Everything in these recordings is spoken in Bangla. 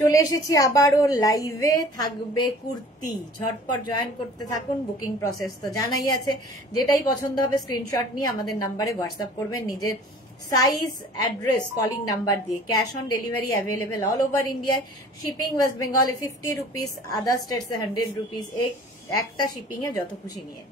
চলে এসেছি আবারও লাইভে, থাকবে কুর্তি। ঝটপট জয়েন করতে থাকুন। বুকিং প্রসেস তো জানাই আছে, যেটাই পছন্দ হবে স্ক্রিনশট নিয়ে আমাদের নাম্বারে হোয়াটসঅ্যাপ করবেন নিজের সাইজ, অ্যাড্রেস, কলিং নাম্বার দিয়ে। Cash on delivery available all over India. Shipping West Bengal 50 rupees, other state से 100 रुपीज। एक शिपिंग है, जो तो खुशी नहीं है।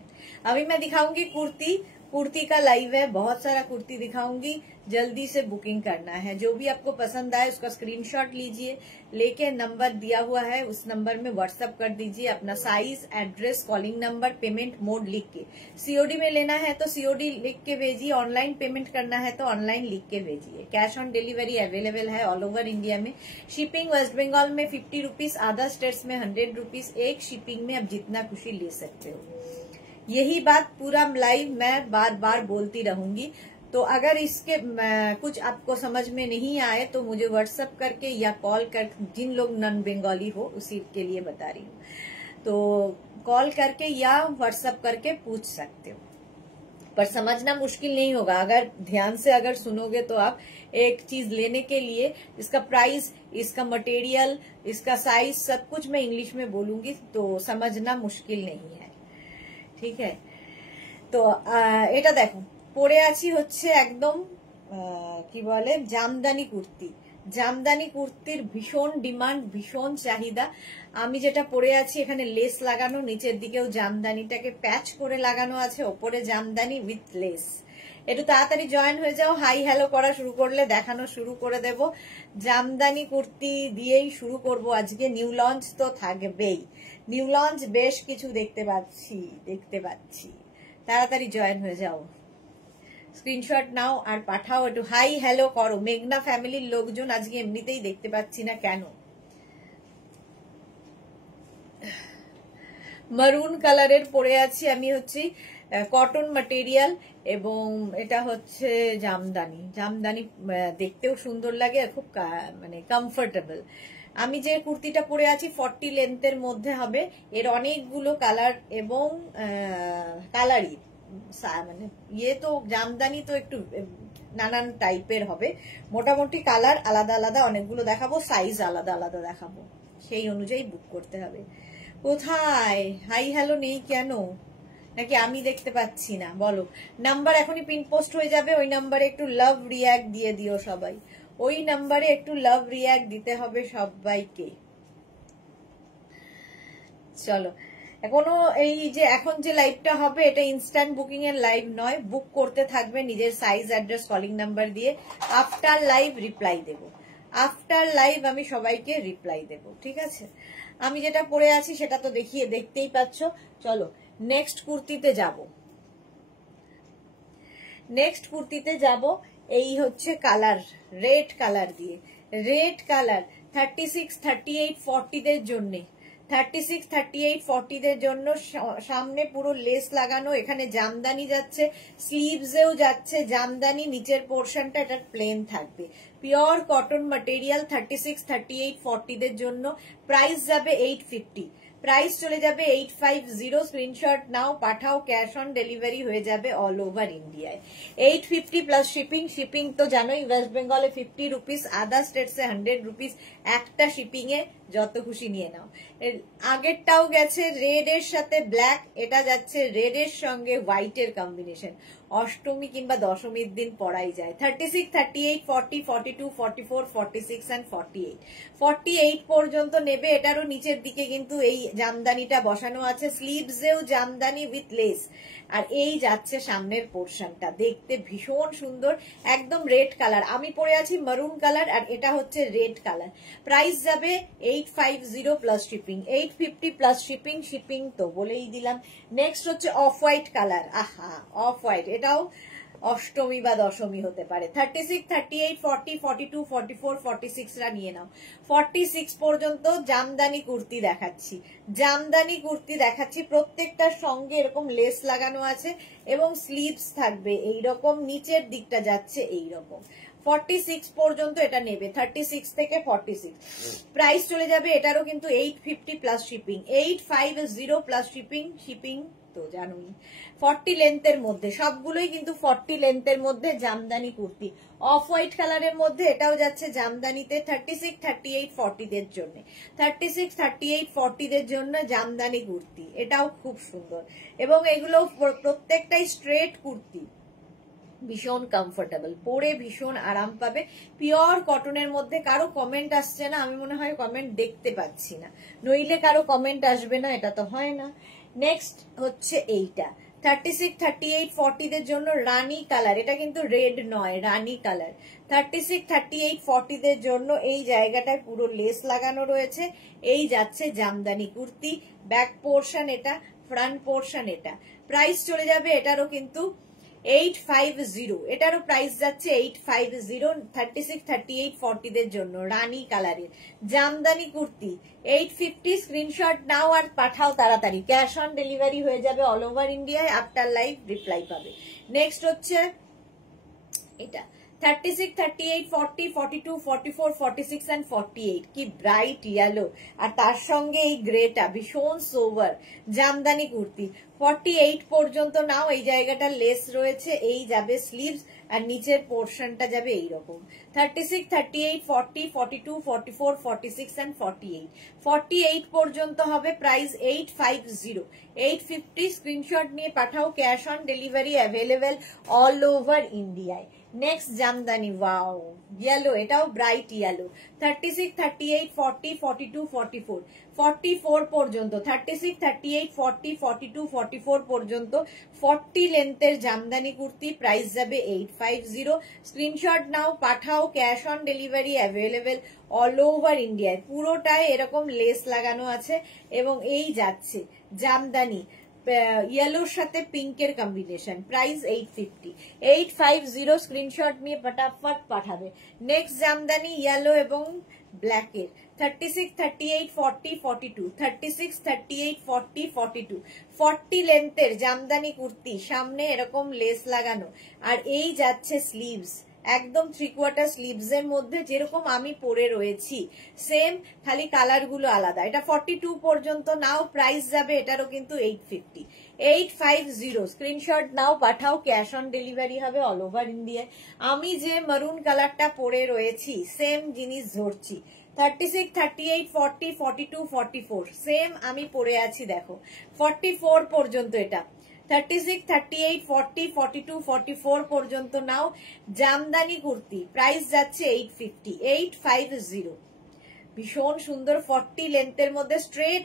अभी मैं दिखाऊंगी कुर्ती। कुर्ती का लाइव है, बहुत सारा कुर्ती दिखाऊंगी। जल्दी से बुकिंग करना है। जो भी आपको पसंद आए उसका स्क्रीनशॉट लीजिए, लेके नंबर दिया हुआ है उस नंबर में व्हाट्सएप कर दीजिए अपना size, address, calling number, payment mode लिख के। सीओडी में लेना है तो सीओडी लिख के भेजिए, ऑनलाइन पेमेंट करना है तो ऑनलाइन लिख के भेजिए। कैश ऑन डिलीवरी अवेलेबल है ऑल ओवर इंडिया में। शिपिंग वेस्ट बंगाल में 50 रुपीज, अदर स्टेट्स में 100 रुपीज। एक शिपिंग में आप जितना खुशी ले सकते हो। यही बात पूरा लाइव मैं बार बार बोलती रहूंगी। तो अगर इसके कुछ आपको समझ में नहीं आए तो मुझे व्हाट्सएप करके या कॉल कर, जिन लोग नॉन बंगाली हो उसी के लिए बता रही हूँ, तो कॉल करके या व्हाट्सएप करके पूछ सकते हो। पर समझना मुश्किल नहीं होगा अगर ध्यान से अगर सुनोगे तो आप एक चीज लेने के लिए इसका प्राइस, इसका मटेरियल, इसका साइज सब कुछ मैं इंग्लिश में बोलूंगी, तो समझना मुश्किल नहीं है। ঠিক আছে, তো এটা দেখো পরে আছি হচ্ছে একদম কি বলে জামদানি কুর্তি। জামদানি কুর্তির ভীষণ ডিমান্ড, ভীষণ চাহিদা। আমি যেটা পরে আছি এখানে লেস লাগানো, নিচের দিকেও জামদানিটাকে প্যাচ করে লাগানো আছে, ওপরে জামদানি উইথ লেস। একটু তাড়াতাড়ি জয়েন হয়ে যাও। হাই হ্যালো করা শুরু করলে দেখানো শুরু করে দেব। জামদানি কুর্তি দিয়েই শুরু করব আজকে। নিউ লঞ্চ তো থাকবেই, নিউ লঞ্চ বেশ কিছু দেখতে পাচ্ছি। তাড়াতাড়ি জয়েন হয়ে যাও, স্ক্রিনশট নাও আর পাঠাও। একটু হাই হ্যালো করো। মেঘনা ফ্যামিলির লোকজন আজকে এমনিতেই দেখতে পাচ্ছি না কেন। মারুন কালারের পরে আছি আমি, হচ্ছে কটন ম্যাটেরিয়াল এবং এটা হচ্ছে জামদানি। জামদানি দেখতেও সুন্দর লাগে, খুব মানে কমফোর্টেবল। আমি যে কুর্তিটা পরে আছি 40 লেন্থের মধ্যে হবে। এর অনেকগুলো কালার এবং কালারই, মানে ইয়ে তো জামদানি তো একটু নানান টাইপের হবে। মোটামুটি কালার আলাদা আলাদা অনেকগুলো দেখাবো, সাইজ আলাদা আলাদা দেখাবো, সেই অনুযায়ী বুক করতে হবে। কোথায় হাই হ্যালো নেই কেন, নাকি আমি দেখতে পাচ্ছি না? বলো। নাম্বার এখনই পিন পোস্ট হয়ে যাবে, ওই নাম্বারে একটু লাভ রিয়াক্ট দিয়ে দিও সবাই। ওই নাম্বারে একটু লাভ রিয়াক্ট দিতে হবে সবাইকে। চলো, এখনো এই যে এখন যে লাইভটা হবে এটা ইনস্ট্যান্ট বুকিং এর লাইভ নয়। বুক করতে থাকবে নিজের সাইজ, অ্যাড্রেস, কলিং নাম্বার দিয়ে। আফটার লাইভ রিপ্লাই দেব, আফটার লাইভ আমি সবাইকে রিপ্লাই দেব, ঠিক আছে? আমি যেটা পরে আছি সেটা তো দেখতেই পাচ্ছ। চলো নেক্সট কুর্তিতে যাব। নেক্সট কুর্তিতে যাব। এই হচ্ছে কালার, রেড কালার দিয়ে। রেড কালার 36, 38, 40 দের জন্য। 36, 38, 40 দের জন্য সামনে পুরো লেস লাগানো, এখানে জামদানি যাচ্ছে, স্লিভসেও যাচ্ছে জামদানি। নিচের পোর্শনটা এটা প্লেন থাকবে। Pure cotton material. 36, 38, 40 দের জন্য। প্রাইস যাবে 850। প্রাইস চলে যাবে 850। স্ক্রিনশট নাও, পাঠাও। ক্যাশ অন ডেলিভারি হয়ে যাবে অল ওভার ইন্ডিয়ায়। 850 প্লাস শিপিং। শিপিং তো জানোই ওয়েস্ট বেঙ্গলে 50 রুপিস, আদার স্টেটসে 100 রুপিস। একটা শিপিং এ যত খুশি নিয়ে নাও। আগেরটাও গেছে রেড এর সাথে ব্ল্যাক, এটা যাচ্ছে রেড এর সঙ্গে হোয়াইট এর কম্বিনেশন। অষ্টমী কিংবা দশমীর দিন পরাই যায়। 36, 38, 40, 42, 44, 46 and 48। 48 পর্যন্ত নেবে। এটারও নিচের দিকে কিন্তু এই জামদানিটা বসানো আছে, স্লিভসেও জামদানি উইথ লেস। আর এই যাচ্ছে সামনের পোর্শনটা, দেখতে ভীষণ সুন্দর, একদম রেড কালার। আমি পরে আছি মারুন কালার আর এটা হচ্ছে রেড কালার। প্রাইস যাবে 850 plus shipping. 850 plus shipping. Shipping তো বলেই দিলাম। নেক্সট হচ্ছে অফ হোয়াইট কালার। আহা, অফ হোয়াইট, এটাও অষ্টমী বা দশমী হতে পারে। 36, 38, 40, 42, 44, 46 রা নিয়ে নাও। 46 পর্যন্ত জামদানি কুর্তি দেখাচ্ছি। জামদানি কুর্তি দেখাচ্ছি, প্রত্যেকটার সঙ্গে এরকম লেস লাগানো আছে এবং স্লিভস থাকবে এইরকম, নিচের দিকটা যাচ্ছে এইরকম। 46 পর্যন্ত এটা নেবে, 36 থেকে 46। প্রাইস চলে যাবে এটারও কিন্তু 850 প্লাস শিপিং, 850 প্লাস শিপিং তো জানোই। 40 লেন্থের মধ্যে, সবগুলোই কিন্তু 40 লেন্থের মধ্যে জামদানি কুর্তি, অফ হোয়াইট কালারের মধ্যে এটাও যাচ্ছে জামদানিতে 36, 38, 40 দের জন্য, 36, 38, 40 দের জন্য জামদানি কুর্তি, এটাও খুব সুন্দর। এবং এগুলো প্রত্যেকটাই স্ট্রেট কুর্তি, ভীষণ কমফোর্টেবল, পরে ভীষণ আরাম পাবে, পিওর কটনের মধ্যে। কারো কমেন্ট আসছে না, আমি মনে হয় কমেন্ট দেখতে পাচ্ছি না, নইলে কারো কমেন্ট আসবে না, এটা তো হয় না। নেক্সট হচ্ছে এইটা 36, 38, 40 দের জন্য রানী কালার, এটা কিন্তু রেড নয়, রানী কালার। 36, 38, 40 দের জন্য এই জায়গাটায় পুরো লেস লাগানো রয়েছে, এই যাচ্ছে জামদানি কুর্তি, ব্যাক পোর্শন এটা, ফ্রন্ট পোর্শন এটা। প্রাইস চলে যাবে এটারও কিন্তু 850, এটারও প্রাইস যাচ্ছে 850, 36, 38, 40 দের জন্য রানী কালারের জামদানি কুর্তি 850। স্ক্রিনশট নাও আর পাঠাও তাড়াতাড়ি, ক্যাশ অন ডেলিভারি হয়ে যাবে অল ওভার ইন্ডিয়ায়, আফটার লাইভ রিপ্লাই পাবে। নেক্সট হচ্ছে এটা 36, 38, 40, 42, 44, 46 and 48, কি ব্রাইট ইয়েলো, আর তার সঙ্গে এই গ্রেটা ভীষণ সোভার জামদানি কুর্তি। 48 পর্যন্ত নাও, এই জায়গাটা লেস রয়েছে, এই যাবে স্লিভস, আর নিচের পোর্শনটা যাবে এইরকম। 36, 38, 40, 42, 44, 46 and 48, 48 পর্যন্ত হবে। প্রাইস 850, 850। স্ক্রিনশট নিয়ে পাঠাও, cash on delivery available all over ইন্ডিয়ায়। নেক্সট জামদানি, ওয়াও ইয়েলো, এটাও ব্রাইট ইয়েলো। 36, 38, 40, 42, 44, 44 পর্যন্ত, 36, 38, 40, 42, 44 পর্যন্ত 40 লেন্থের জামদানি কুর্তি, প্রাইস যাবে 850। স্ক্রিনশট নাও পাঠাও, cash on delivery available all over ইন্ডিয়ায়। পুরোটায় এরকম লেস লাগানো আছে, এবং এই যাচ্ছে জামদানি ইয়েলোর সাথে পিঙ্কের কম্বিনেশন, প্রাইস 850, 850। স্ক্রিনশট নিয়ে ফটাফট পাঠাবে। নেক্সট জামদানি ইয়েলো এবং ব্ল্যাকের 36, 38, 40, 42, 36, 38, 40, 42, 40 লেন্থের জামদানি কুর্তি, সামনে এরকম লেস লাগানো, আর এই যাচ্ছে স্লিভস, একদম 3/4 স্লিভস এর মধ্যে, যেরকম আমি পরে রয়েছি সেম, খালি কালার গুলো আলাদা। এটা 42 পর্যন্ত নাও, প্রাইস যাবে এটারও কিন্তু 850, 850। স্ক্রিনশট নাও পাঠাও, ক্যাশ অন ডেলিভারি হবে অল ওভার ইন্ডিয়ায়। আমি যে মারুন কালারটা পরে রয়েছি সেম জিনিস ধরছি, 36, 38, 40, 42, 44 সেম আমি পরে আছি, দেখো 44 পর্যন্ত এটা। 36, 38, 40, 42, 44 পর্যন্ত নাও জামদানি কুর্তি, প্রাইস যাচ্ছে 850, 850। ভীষণ সুন্দর 40 লেন্থের মধ্যে স্ট্রেট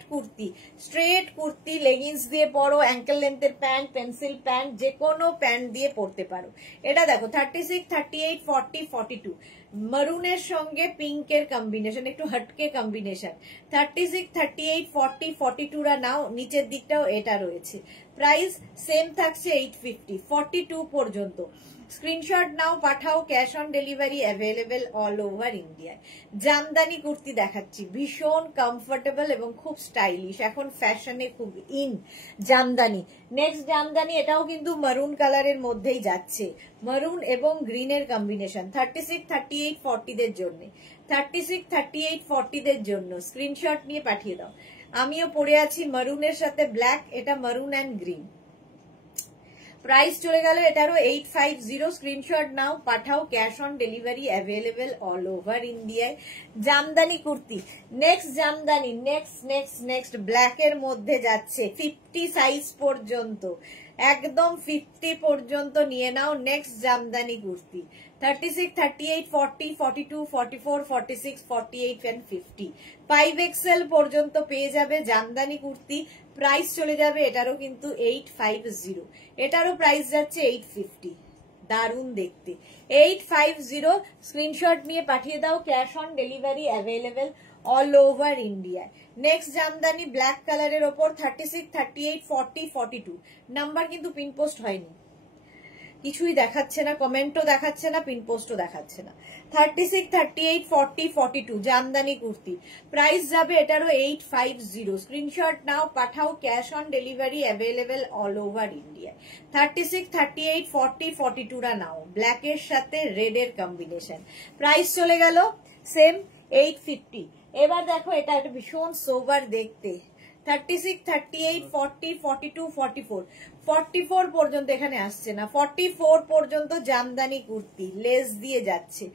কুর্তি, লেগিংস দিয়ে পরো, অ্যাঙ্কেল লেন্থের প্যান্ট, পেন্সিল প্যান্ট, যে কোনো প্যান্ট দিয়ে পরতে পারো। এটা দেখো 36, 38, 40, 42 মারুনের সঙ্গে পিঙ্কের কম্বিনেশন, একটু হটকে কম্বিনেশন। 36, 38, 40, 42 রা নাও, নিচের দিকটাও এটা রয়েছে, প্রাইস সেম থাকছে 850, 42 পর্যন্ত। স্ক্রিনশট নাও পাঠাও, cash on delivery available all over ইন্ডিয়ায়। জামদানি কুর্তি দেখাচ্ছি, ভীষণ কমফোর্টেবল এবং খুব স্টাইলিশ, এখন ফ্যাশনে খুব ইন জামদানি। নেক্সট জামদানি, এটাও কিন্তু মারুন কালারের মধ্যেই যাচ্ছে, মারুন এবং গ্রিনের কম্বিনেশন, 36, 38, 40 দের জন্য, 36, 38, 40 দের জন্য স্ক্রিনশট নিয়ে পাঠিয়ে দাও। আমিও পরে আছি মারুনের সাথে ব্ল্যাক, এটা মারুন অ্যান্ড গ্রিন। প্রাইস চলে গেল এটারও 850। স্ক্রিনশট নাও পাঠাও, cash on delivery available all over ইন্ডিয়ায়। জামদানি কুর্তি, নেক্সট জামদানি, নেক্সট ব্ল্যাকের মধ্যে যাচ্ছে 50 সাইজ পর্যন্ত, একদম 50 পর্যন্ত নিয়ে নাও। Next Jamdani kurti 36, 38, 40, 42, 44, 46, 48 and 50, 5XL পর্যন্ত পেয়ে যাবে জামদানি কুর্তি। প্রাইস চলে যাবে এটারও কিন্তু 850, এটারও প্রাইস যাচ্ছে 850, দারুণ দেখতে 850। স্ক্রিনশট নিয়ে পাঠিয়ে দাও, cash on delivery available all over ইন্ডিয়ায়। নেক্সট জামদানি ব্ল্যাক কালারের ওপর 36, 38, 40, 42 নাম্বার কিন্তু পিন পোস্ট হয়নি, কিছুই দেখাচ্ছে না, কমেন্টও দেখাচ্ছে না, পিন পোস্টও দেখাচ্ছে না। 36, 38, 40, 42 জামদানি কুর্তি, প্রাইস যাবে এটারও 850। স্ক্রিনশট নাও, পাঠাও, cash on delivery available all over India. 36, 38, 40, 42 রা নাও, ব্ল্যাকের সাথে রেড এর কম্বিনেশন। প্রাইস চলে গেল সেম 850। এবার দেখো এটা একটা ভীষণ সোবার দেখতে, 36, 38, 40, 42, 44, 44 পর্যন্ত এখানে আসছে না, 44 পর্যন্ত জামদানি কুর্তি লেস দিয়ে যাচ্ছে।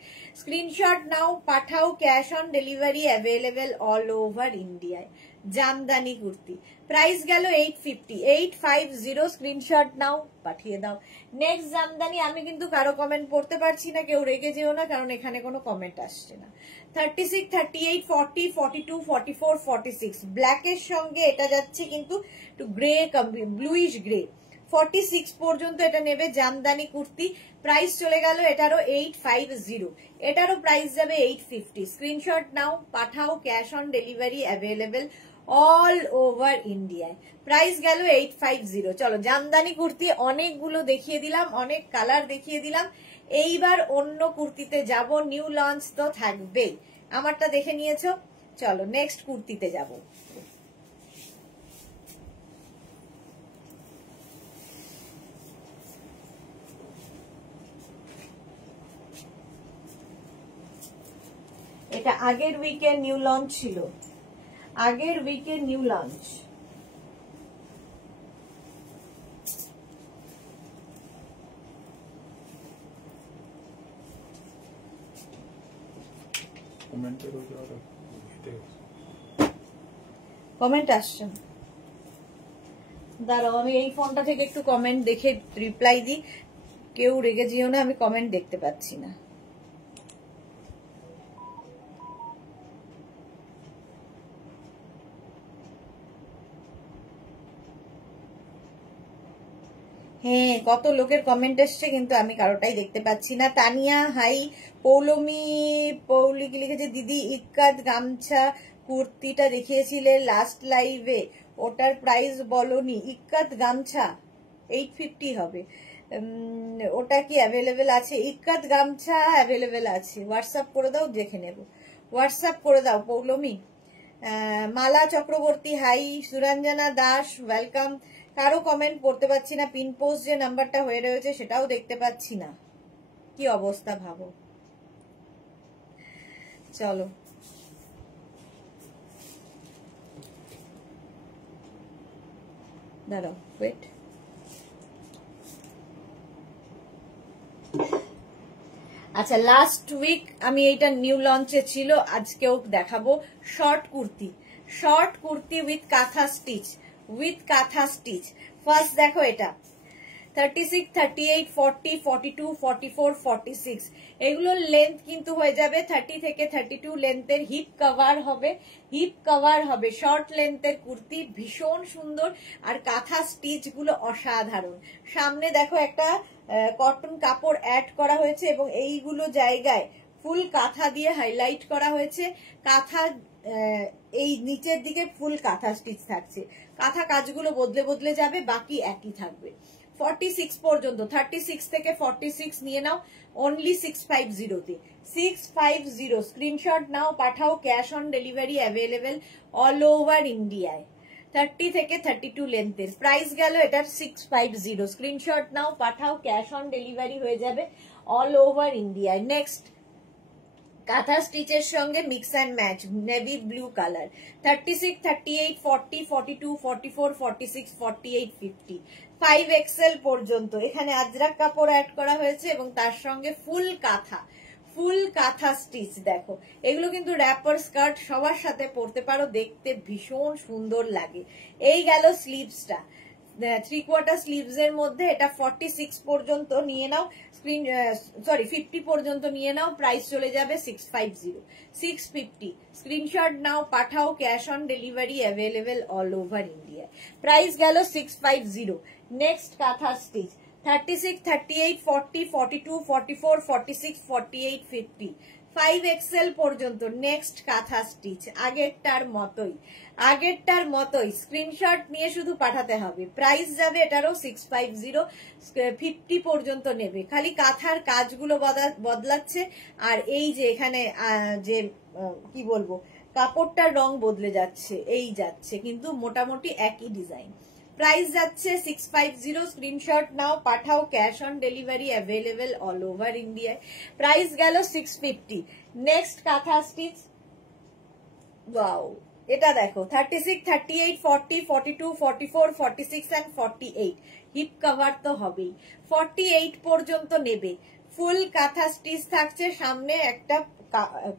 স্ক্রিনশট নাও, পাঠাও, cash on delivery available all over ইন্ডিয়ায়। জামদানি কুর্তি, প্রাইস গেল 850, 850। স্ক্রিনশট নাও, পাঠিয়ে দাও। নেক্সট জামদানি, আমি কিন্তু কারো কমেন্ট পড়তে পারছি না, কেউ রেগে যেও না, কারণ এখানে কোনো কমেন্ট আসছে না। 36, 38, 40, 42, 44, 46 ব্ল্যাকের সঙ্গে এটা যাচ্ছে কিন্তু একটু গ্রে, ব্লুইশ গ্রে। 46 পর্যন্ত এটা নেবে জামদানি কুর্তি, প্রাইস চলে গেল এটারও 850। এটারও প্রাইস যাবে 850। স্ক্রিনশট নাও, পাঠাও, cash on delivery available all over ইন্ডিয়ায়। প্রাইস গেল 850। চলো জামদানি কুর্তি অনেকগুলো দেখিয়ে দিলাম, অনেক কালার দেখিয়ে দিলাম, এইবার অন্য কুর্তিতে যাব। নিউ লঞ্চ তো থাকবেই, আমারটা দেখে নিয়েছো, চলো নেক্সট কুর্তিতে যাব। এটা আগের উইকের নিউ লঞ্চ ছিল, আগের উইকের নিউ লঞ্চ। কমেন্ট আসছে, দাঁড়াও আমি এই ফোনটা থেকে একটু কমেন্ট দেখে রিপ্লাই দিই, কেউ রেগে যেও না, আমি কমেন্ট দেখতে পাচ্ছি না। হ্যাঁ, কত লোকের কমেন্ট এসছে, কিন্তু আমি কারোটাই দেখতে পাচ্ছি না। তানিয়া হাই, পৌলি কি লিখেছে, দিদি ইক্কাত গামছা কুর্তিটা দেখিয়েছিলে লাস্ট লাইভে, ওটার প্রাইস বলনি। ইক্কাত গামছা 850 হবে, ওটা কি অ্যাভেলেবেল আছে? ইক্কাত গামছা অ্যাভেলেবেল আছে, হোয়াটসঅ্যাপ করে দাও, দেখে নেব। হোয়াটসঅ্যাপ করে দাও পৌলমি। মালা চক্রবর্তী হাই, সুরঞ্জনা দাস ওয়েলকাম। কারো কমেন্ট পড়তে পাচ্ছি না, পিন পোস্ট যে নাম্বারটা হয়ে রয়েছে সেটাও দেখতে পাচ্ছি না, কি অবস্থা ভাবো। চলো দাঁড়াও, ওয়েট। আচ্ছা, লাস্ট উইক আমি এইটা নিউ লঞ্চে ছিল, আজকেও দেখাবো। Short kurti, short kurti with কাঁথা স্টিচ, উইথ কাঁথা স্টিচ। ফার্স্ট দেখো এটা 36, 38, 40, 42, 44, 46 এগুলোর লেন্থ কিন্তু হয়ে যাবে 30 থেকে 32 লেন্থের। হিপ কভার হবে, হিপ কভার হবে, শর্ট লেন্থের কুর্তি, ভীষণ সুন্দর। আর কাঁথা স্টিচ গুলো অসাধারণ। সামনে দেখো একটা কটন কাপড় অ্যাড করা হয়েছে এবং এইগুলো জায়গায় ফুল কাঁথা দিয়ে হাইলাইট করা হয়েছে। কাঁথা এই নিচের দিকে ফুল কাঁথা স্টিচ থাকছে, কাঁথা কাজগুলো বদলে বদলে যাবে, বাকি একই থাকবে। 46 পর্যন্ত, 36 থেকে 46 নিয়ে নাও অনলি 650 তে। 650 স্ক্রিনশট নাও, পাঠাও, cash on delivery available all over ইন্ডিয়ায়। 30 থেকে 32 লেন্থের, প্রাইস গেল এটার 650। স্ক্রিনশট নাও, পাঠাও, ক্যাশ অন ডেলিভারি হয়ে যাবে অল ওভার ইন্ডিয়ায়। নেক্সট কাঁথা স্টিচের সঙ্গে mix and match navy blue colour. 36, 38, 40, 42, 44, 46, 48, 50 5XL পর্যন্ত। এখানে আজরাক কাপড় অ্যাড করা হয়েছে এবং তার সঙ্গে ফুল কাঁথা, ফুল কাঁথা স্টিচ। দেখো এগুলো কিন্তু র্যাপার স্কার্ট সবার সাথে পরতে পারো, দেখতে ভীষণ সুন্দর লাগে। এই গেল স্লিভসটা, 3/4 স্লিভস এর মধ্যে, এটা 46 পর্যন্ত নিয়ে নাও, 50 পর্যন্ত নিয়ে নাও, প্রাইস চলে যাবে 650, 650। স্ক্রিনশট নাও, পাঠাও, cash on delivery available all over India. Price গেল 650। নেক্সট কাঁথা স্টিচ 36, 38, 40, 42, 44, 46, 48, 50 5XL পর্যন্ত নেক্সট কাঁথা স্টিচ, আগেরটার মতোই স্ক্রিনশট নিয়ে শুধু পাঠাতে হবে। প্রাইস যাবে এটারও 650, 50 পর্যন্ত নেবে। খালি কাঁথার কাজগুলো বদলাচ্ছে, আর এই যে এখানে যে কি বলবো কাপড়টার রং বদলে যাচ্ছে, এই যাচ্ছে, কিন্তু মোটামুটি একই ডিজাইন। প্রাইস যাচ্ছে 650, স্ক্রিনশট নাও পাঠাও, cash on delivery available all over ইন্ডিয়ায়। প্রাইস গেল 650। নেক্সট কাঁথা স্টিচ, ওয়াও, এটা দেখো 36, 38, 40, 42, 44, 46 এন্ড 48। হিপ কভার তো হবেই। 48 পর্যন্ত নেবে। ফুল কাঁথা স্টিচ থাকছে, সামনে একটা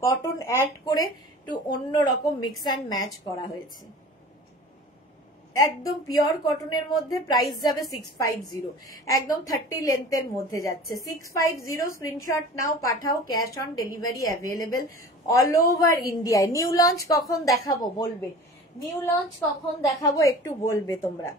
কটন অ্যাড করে একটু অন্যরকম মিক্স অ্যান্ড ম্যাচ করা হয়েছে, একদম পিওর কটনের মধ্যে। প্রাইস যাবে 650, একদম 30 লেন্থের মধ্যে যাচ্ছে। 650, স্ক্রিনশট নাও পাঠাও, cash on delivery available all over ইন্ডিয়ায়। নিউ লঞ্চ কখন দেখাবো বলবে, নিউ লঞ্চ কখন দেখাবো একটু বলবে তোমরা।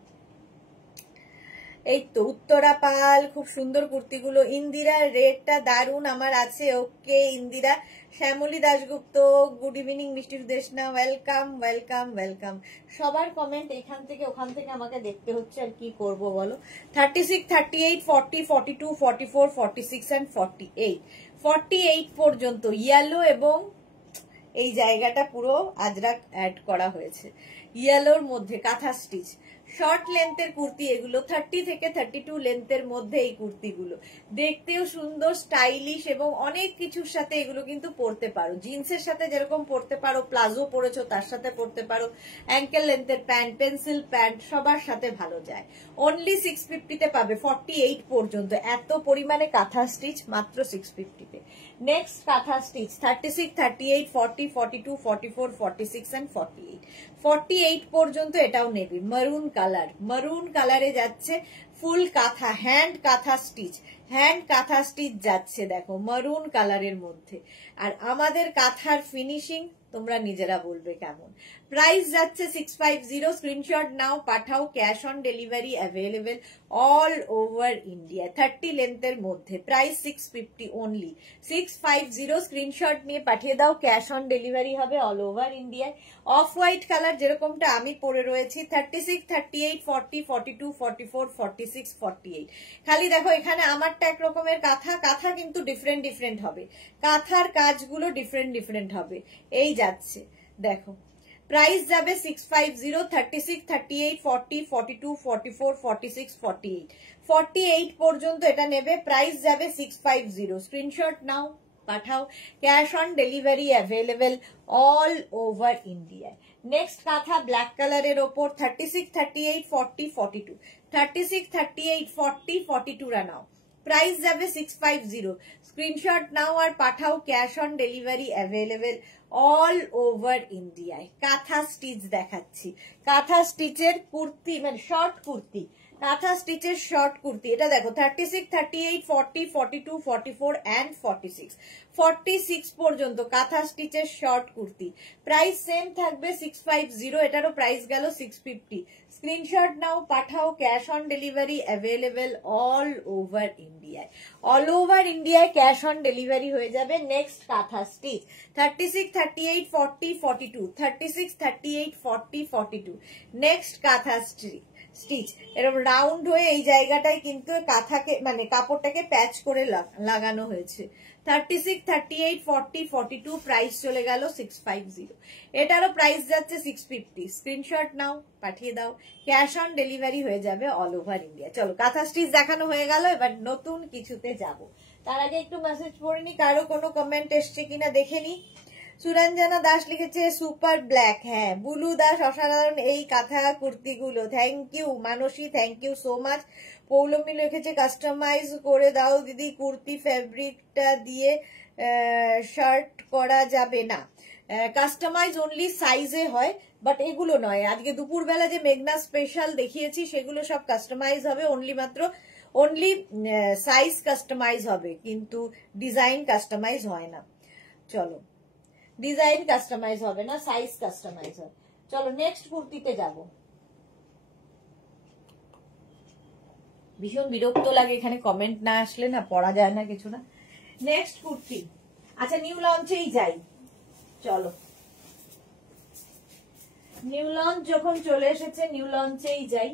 এই তো উত্তরা পাল, খুব সুন্দর কুর্তিগুলো। ইন্দিরা রেডটা দারুন আমার আছে, ওকে ইন্দিরা। শ্যামলী দাশগুপ্ত, গুড ইভিনিং মিষ্টি দেশনা, ওয়েলকাম ওয়েলকাম ওয়েলকাম। সবার কমেন্ট এখান থেকে ওখান থেকে আমাকে দেখতে হচ্ছে, আর কি করব বলো। 36, 38, 40, 42, 44, 46 এন্ড 48। 48 পর্যন্ত ইয়েলো, এবং এই জায়গাটা পুরো আজরাক অ্যাড করা হয়েছে। ইয়েলোর মধ্যে কাঁথা স্টিচ, শর্ট লেন্থের কুর্তি এগুলো, 30 থেকে 32 লেন্থের মধ্যে এই কুর্তিগুলো। দেখতেও সুন্দর, স্টাইলিশ, এবং অনেক কিছুর সাথে এগুলো কিন্তু পরতে পারো। জিন্সের সাথে যেরকম পরতে পারো, প্লাজো পরেছো তার সাথে পরতে পারো, অ্যাঙ্কেল লেন্থের প্যান্ট, পেন্সিল প্যান্ট, সবার সাথে ভালো যায়। অনলি 650-তে পাবে 48 পর্যন্ত। এত পরিমাণে কাঁথা স্টিচ মাত্র 650-তে। নেক্সট কাঁথা স্টিচ 36, 38, 40, 42, 44, 46 এন্ড 48। 48 পর্যন্ত এটাও নেবে। মারুন কালারে যাচ্ছে, ফুল কাঁথা, হ্যান্ড কাঁথা স্টিচ যাচ্ছে, দেখো মারুন কালারের মধ্যে। আর আমাদের কাঁথার ফিনিশিং তোমরা নিজেরা বলবে কেমন। প্রাইস যাচ্ছে 650, স্ক্রিনশট নাও পাঠাও, cash on delivery available all over India. 30 লেন্থের মধ্যে। Price 650 only. 650, স্ক্রিনশট নিয়ে পাঠিয়ে দাও, ক্যাশ অন ডেলিভারি হবে অল ওভার ইন্ডিয়ায়। অফ হোয়াইট কালার যেরকমটা আমি পরে রয়েছি, 36, 38, 40, 42, 44, 46, 48। খালি দেখো এখানে আমারটা এক রকমের কাঁথা কিন্তু ডিফারেন্ট হবে, কাঁথার কাজগুলো ডিফারেন্ট হবে। এই যাচ্ছে দেখো। প্রাইস যাবে 650, 36, 38, 40, 42, 44, 46, 48। 48 পর্যন্ত এটা নেবে। প্রাইস যাবে 650, স্ক্রিনশট নাও পাঠাও, cash on delivery available all over ইন্ডিয়ায়। নেক্সট কাঁথা ব্ল্যাক কালারের ওপর, 36, 38, 40, 42। 36, 38, 40, 42 রা নাও। প্রাইস যাবে 650, স্ক্রিনশট নাও আর পাঠাও, cash on delivery available all over ইন্ডিয়ায়। কাঁথা স্টিচ দেখাচ্ছি, কাঁথা স্টিচের কুর্তি, মানে শর্ট কুর্তি, কাঁথা স্টিচের শর্ট কুর্তি। এটা দেখো 36, 38, 40, 42, 44 এন্ড 46। 46 পর্যন্ত কাঁথা স্টিচের শর্ট কুর্তি। প্রাইস সেম থাকবে 650, এটারও প্রাইস গেল 650। স্ক্রিনশট নাও পাঠাও, cash on delivery available all over ইন্ডিয়ায়। অল ওভার ইন্ডিয়ায় ক্যাশ অন ডেলিভারি হয়ে যাবে। নেক্সট কাঁথা স্টিচ 36, 38, 40, 42। 36, 38, 40, 42। নেক্সট কাঁথা স্টিচ এরকম রাউন্ড হয়ে এই জায়গাটায় কিন্তু কাঁথাকে, মানে কাপড়টাকে প্যাচ করে লাগানো হয়েছে। 36, 38, 40, 42। প্রাইস চলে গেল 650। এটারও প্রাইস যাচ্ছে 650। স্ক্রিনশট নাও পাঠিয়ে দাও, ক্যাশ অন ডেলিভারি হয়ে যাবে অল ওভার ইন্ডিয়া। চলো কাঁথা স্টিচ দেখানো হয়ে গেল, এবার নতুন কিছুতে যাব। তার আগে একটু মেসেজ পড়ে নি, কারো কোনো কমেন্ট এসছে কিনা দেখে নি। সুরঞ্জনা দাস লিখেছে সুপার ব্ল্যাক, হ্যাঁ বুলু দাস অসাধারণ এই কাঁথা কুর্তিগুলো, thank you. Manasi thank you so much. Paulami লিখেছে কাস্টমাইজ করে দাও দিদি, কুর্তি ফেব্রিকটা দিয়ে শার্ট করা যাবে না। কাস্টমাইজ অনলি সাইজে হয়, বাট এগুলো নয়। আজকে দুপুরবেলা যে মেঘনা স্পেশাল দেখিয়েছি সেগুলো সব কাস্টমাইজ হবে, অনলি সাইজ কাস্টমাইজ হবে, কিন্তু ডিজাইন কাস্টমাইজ হয় না। চলো, ডিজাইন কাস্টমাইজ হবে না, সাইজ কাস্টমাইজ হয়। চলো নেক্সট কুর্তিতে যাব। ভীষণ বিরক্ত লাগে এখানে কমেন্ট না আসলে, না পড়া যায় না কিছু না। নেক্সট কুর্তি আচ্ছা নিউ লঞ্চেই যাই, চলো। নিউ লঞ্চ যখন চলে এসেছে, নিউ লঞ্চেই যাই।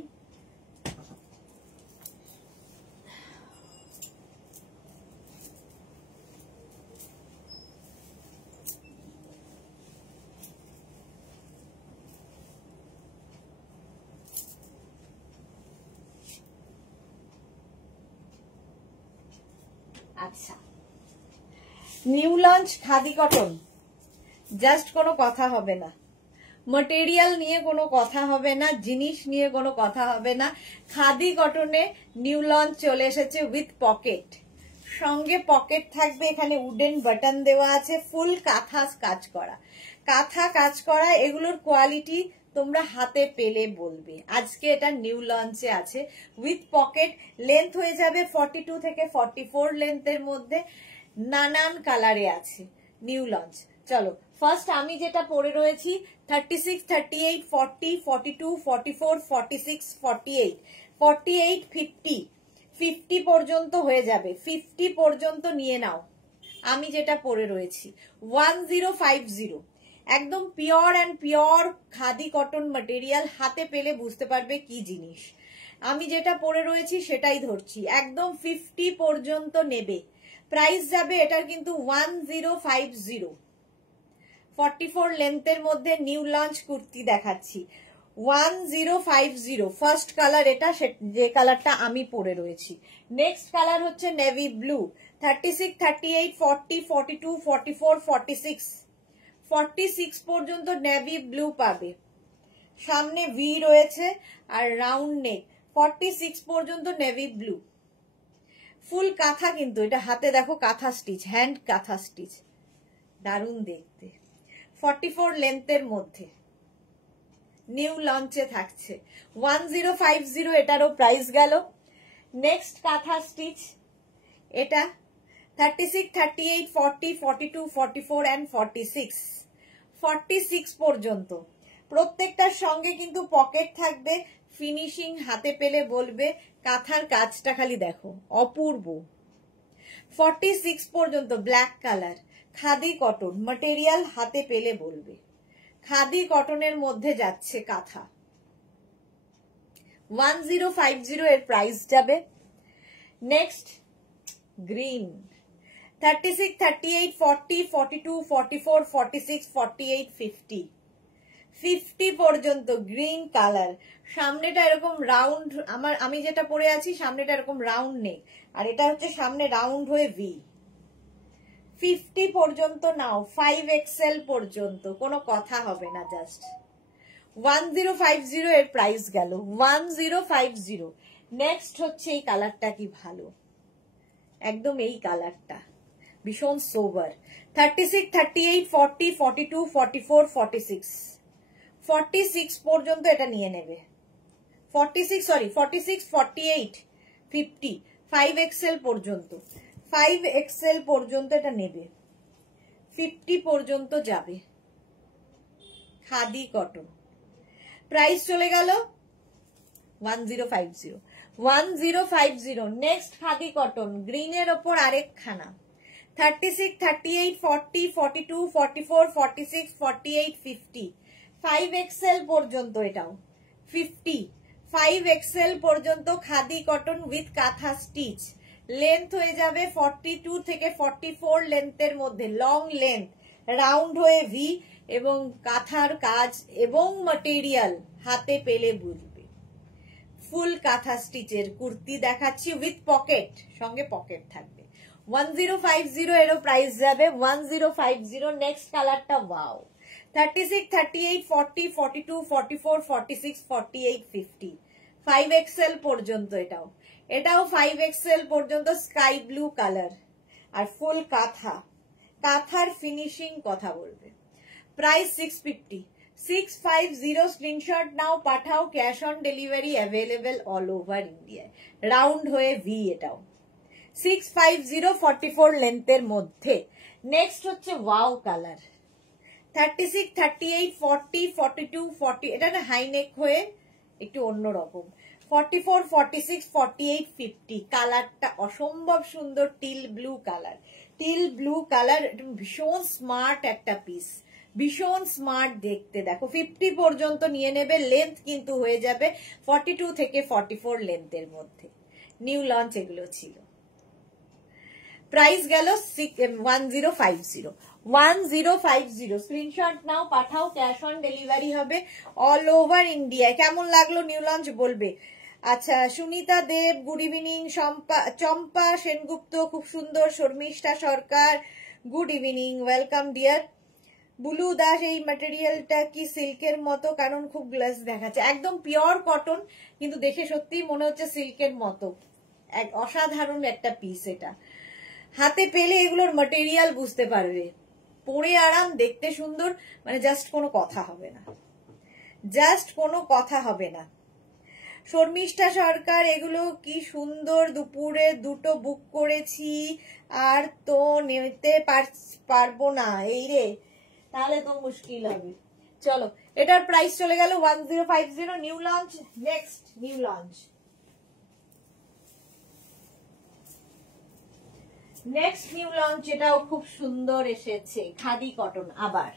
আচ্ছা, new launch khadi cotton, just কোনো কথা হবে না, মেটেরিয়াল নিয়ে কোনো কথা হবে না, জিনিস নিয়ে কোনো কথা হবে না। খাদি কটনে নিউ লঞ্চ চলে এসেছে উইথ পকেট, সঙ্গে পকেট থাকবে, এখানে উডেন বাটন দেওয়া আছে, ফুল কাঁথা কাজ করা, কাঁথা কাজ করা। এগুলোর কোয়ালিটি তোমরা হাতে পেলে বলবে। আজকে এটা নিউ লঞ্চে আছে উইথ পকেট। লেন্থ হয়ে যাবে 42 থেকে 44 লেন্থের মধ্যে, নানান কালারে আছে নিউ লঞ্চ। চলো ফার্স্ট আমি যেটা পরে রয়েছি 36, 38, 40, 42, 44, 46, 48, 48, 50, 50 পর্যন্ত হয়ে যাবে, 50 পর্যন্ত নিয়ে নাও। আমি যেটা পরে রয়েছি 1050, একদম pure and pure khadi cotton material, হাতে পেলে বুঝতে পারবে কি জিনিস। আমি যেটা পরে রয়েছি সেটাই ধরছি, একদম 50 পর্যন্ত নেবে। প্রাইস যাবে এটার কিন্তু 1050, 44 লেন্থের মধ্যে নিউ লঞ্চ কুর্তি দেখাচ্ছি 1050। ফার্স্ট কালার এটা, যে কালারটা আমি পরে রয়েছি। নেক্সট কালার হচ্ছে নেভি ব্লু, 36, 38, 40, 42, 44, 46, 46 পর্যন্ত নেভি ব্লু পাবে। সামনে ভি রয়েছে আর রাউন্ড নেক, 46 পর্যন্ত নেভি ব্লু। ফুল কাঁথা কিন্তু এটা, হাতে দেখো কাঁথা স্টিচ, হ্যান্ড কাঁথা স্টিচ, দারুণ দেখতে। 44 লেন্থের মধ্যে নিউ লঞ্চে থাকছে 1050, এটারও প্রাইস গেল। নেক্সট কাঁথা স্টিচ এটা 36, 38, 40, 42, 44 and 46, 46 পর্যন্ত। প্রত্যেকটার সঙ্গে কিন্তু পকেট থাকবে, ফিনিশিং হাতে পেলে বলবে। কাঁথার কাজটা খালি দেখো, অপূর্ব। 46 পর্যন্ত black colour, khadi cotton material, হাতে পেলে বলবে। খাদি কটনের মধ্যে যাচ্ছে কাঁথা, 1050 এর প্রাইস যাবে। নেক্সট গ্রিন, 36, 38, 40, 42, 44, 46, 48, 50, 50 পর্যন্ত গ্রিন কালার। সামনেটা এরকম রাউন্ড, আমি যেটা পরে আছি সামনেটা এরকম রাউন্ড নেক, আর এটা হচ্ছে সামনে রাউন্ড হয়ে ভি। 50 পর্যন্ত নাও, 5XL পর্যন্ত, কোনো কথা হবে না, জাস্ট 1050 এর প্রাইস গেল 1050। নেক্সট হচ্ছে এই কালারটা, কি ভালো একদম, এই কালারটা ভীষণ সোবার। 36, 38, 40, 42, 44, 46, 46 পর্যন্ত এটা নিয়ে নেবে। 46, 48, 50, 5XL পর্যন্ত, 5XL পর্যন্ত এটা নেবে, 50 পর্যন্ত যাবে। খাদি কটন, প্রাইস চলে গেল 1050, 1050। নেক্সট খাদি কটন গ্রিনের ওপর আরেকখানা, 36, 38, 40, 42, 44, 46, 48, 50, 5XL পর্যন্ত, এটাও 50, 5XL পর্যন্ত খাদি কটন উইথ কাঁথা স্টিচ। লেন্থ হয়ে যাবে 42 থেকে 44 লেন্থের মধ্যে, লং লেন্থ, রাউন্ড হয়ে ভি, এবং কাঁথার কাজ এবং ম্যাটেরিয়াল হাতে পেলে বুঝবে। ফুল কাঁথা স্টিচের কুর্তি দেখাচ্ছি উইথ পকেট, সঙ্গে পকেট থাকবে। 1050 এরও প্রাইস যাবে 1050। নেক্সট কালারটা ওয়াও, 36, 38, 40, 42, 44, 46, 48, 50, 5XL পর্যন্ত, এটাও 5XL পর্যন্ত, স্কাই ব্লু কালার আর ফুল কাঁথা, কাঁথার ফিনিশিং কথা বলবে। প্রাইস 650, 650। স্ক্রিনশট নাও, পাঠাও, cash on delivery available all over ইন্ডিয়ায়, রাউন্ড হয়ে ভি। এটাও 650, 44 লেন্থের মধ্যে। নেক্সট হচ্ছে ওয়াও কালার, 36, 38, 40, 42, 40, এটা না হাইনেক হয়ে একটু অন্যরকম, 44, 46, 48, 50, কালারটা অসম্ভব সুন্দর, teal blue colour, teal blue colour, ভীষণ স্মার্ট একটা পিস, ভীষণ স্মার্ট দেখতে। দেখো 50 পর্যন্ত নিয়ে নেবে, লেন্থ কিন্তু হয়ে যাবে 42 থেকে 44 লেন্থের মধ্যে। নিউ লঞ্চ এগুলো ছিল। প্রাইস গেল 1050। 1050 স্ক্রিনশট নাও, পাঠাও, ক্যাশ অন ডেলিভারি হবে অল ওভার ইন্ডিয়া। কেমন লাগলো নিউ লঞ্চ বলবে। আচ্ছা, সুনিতা দেব গুড ইভিনিং, চম্পা সেনগুপ্ত খুব সুন্দর, Sharmistha Sarkar good evening, welcome dear. Bulu Das এই ম্যাটেরিয়ালটা কি সিল্কের মতো, কারণ খুব গ্লাস দেখাচ্ছে। একদম পিওর কটন, কিন্তু দেখে সত্যি মনে হচ্ছে সিল্কের মতো, এক অসাধারণ একটা পিস। এটা হাতে পেলে এগুলোর ম্যাটেরিয়াল বুঝতে পারবে, পরে আরাম, দেখতে সুন্দর, মানে জাস্ট কোনো কথা হবে না, জাস্ট কোনো কথা হবে না। শর্মিষ্ঠা সরকার এগুলো কি সুন্দর, দুপুরে দুটো বুক করেছি আর তো নিতে পারবো না এই রে, তাহলে তো মুশকিল হবে। চলো, এটার প্রাইস চলে গেল 1050। New launch, next new launch, next new launch, এটাও খুব সুন্দর এসেছে, খাদি কটন আবার।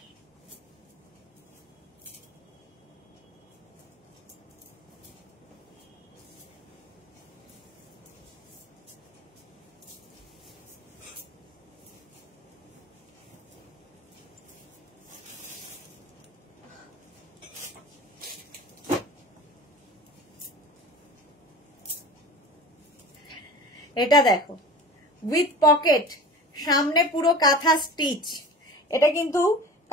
এটা দেখো উইথ পকেট, সামনে পুরো কাঁথা স্টিচ। এটা কিন্তু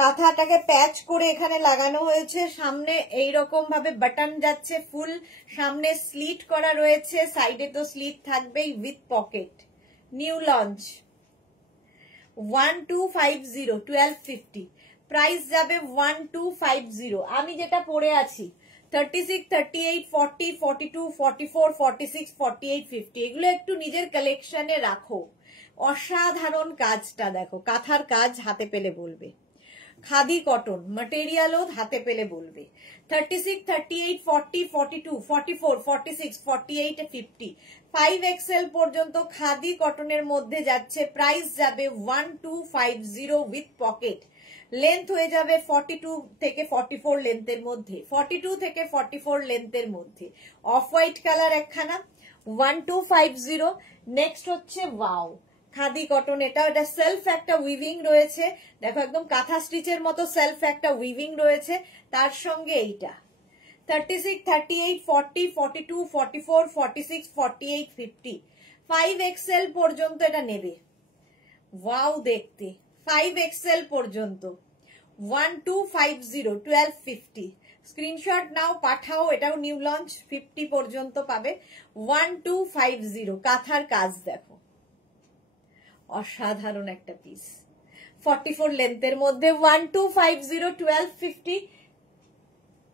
কাঁথাটাকে প্যাচ করে এখানে লাগানো হয়েছে, সামনে এইরকম ভাবে বাটন যাচ্ছে, ফুল সামনে স্লিট করা রয়েছে, সাইডে তো স্লিট থাকবেই, with pocket. New launch 1250, 1250 price যাবে 1250। আমি যেটা পরে আছি 36, 38, 40, 42, 44, 46, 48, 50, এগুলো একটু নিজের কালেকশনে রাখো। অসাধারণ কাজটা দেখো, কাঁথার কাজ হাতে পেলে বলবে, খাদি কটন ম্যাটেরিয়ালও হাতে পেলে বলবে। 36, 38, 40, 42, 44, 46, 48, 50, 5XL পর্যন্ত খাদি কটনের মধ্যে যাচ্ছে। প্রাইস যাবে 1250 উইথ পকেট। লেন্থ হয়ে যাবে 42 থেকে 44 লেন্থের মধ্যে, 42 থেকে 44 লেন্থের মধ্যে। অফ হোয়াইট কালার একখানা, 1250। নেক্সট হচ্ছে ওয়াও খাদি কটন, এটা সেলফ একটা উইভিং রয়েছে, দেখো একদম কাঁথা স্টিচের মতো সেলফ একটা উইভিং রয়েছে। তার সঙ্গে এইটা 36, 38, 40, 42, 44, 46, 48, 50, 5XL পর্যন্ত এটা নেবে। ওয়াও দেখতে, 5XL পর্যন্ত 1250, 1250 স্ক্রিনশট নাও, পাঠাও, এটাও নিউ লঞ্চ, 50 পর্যন্ত পাবে। 1250 কাঁথার কাজ দেখো, অসাধারণ একটা পিস, 44 লেন্থের মধ্যে 1250, 1250।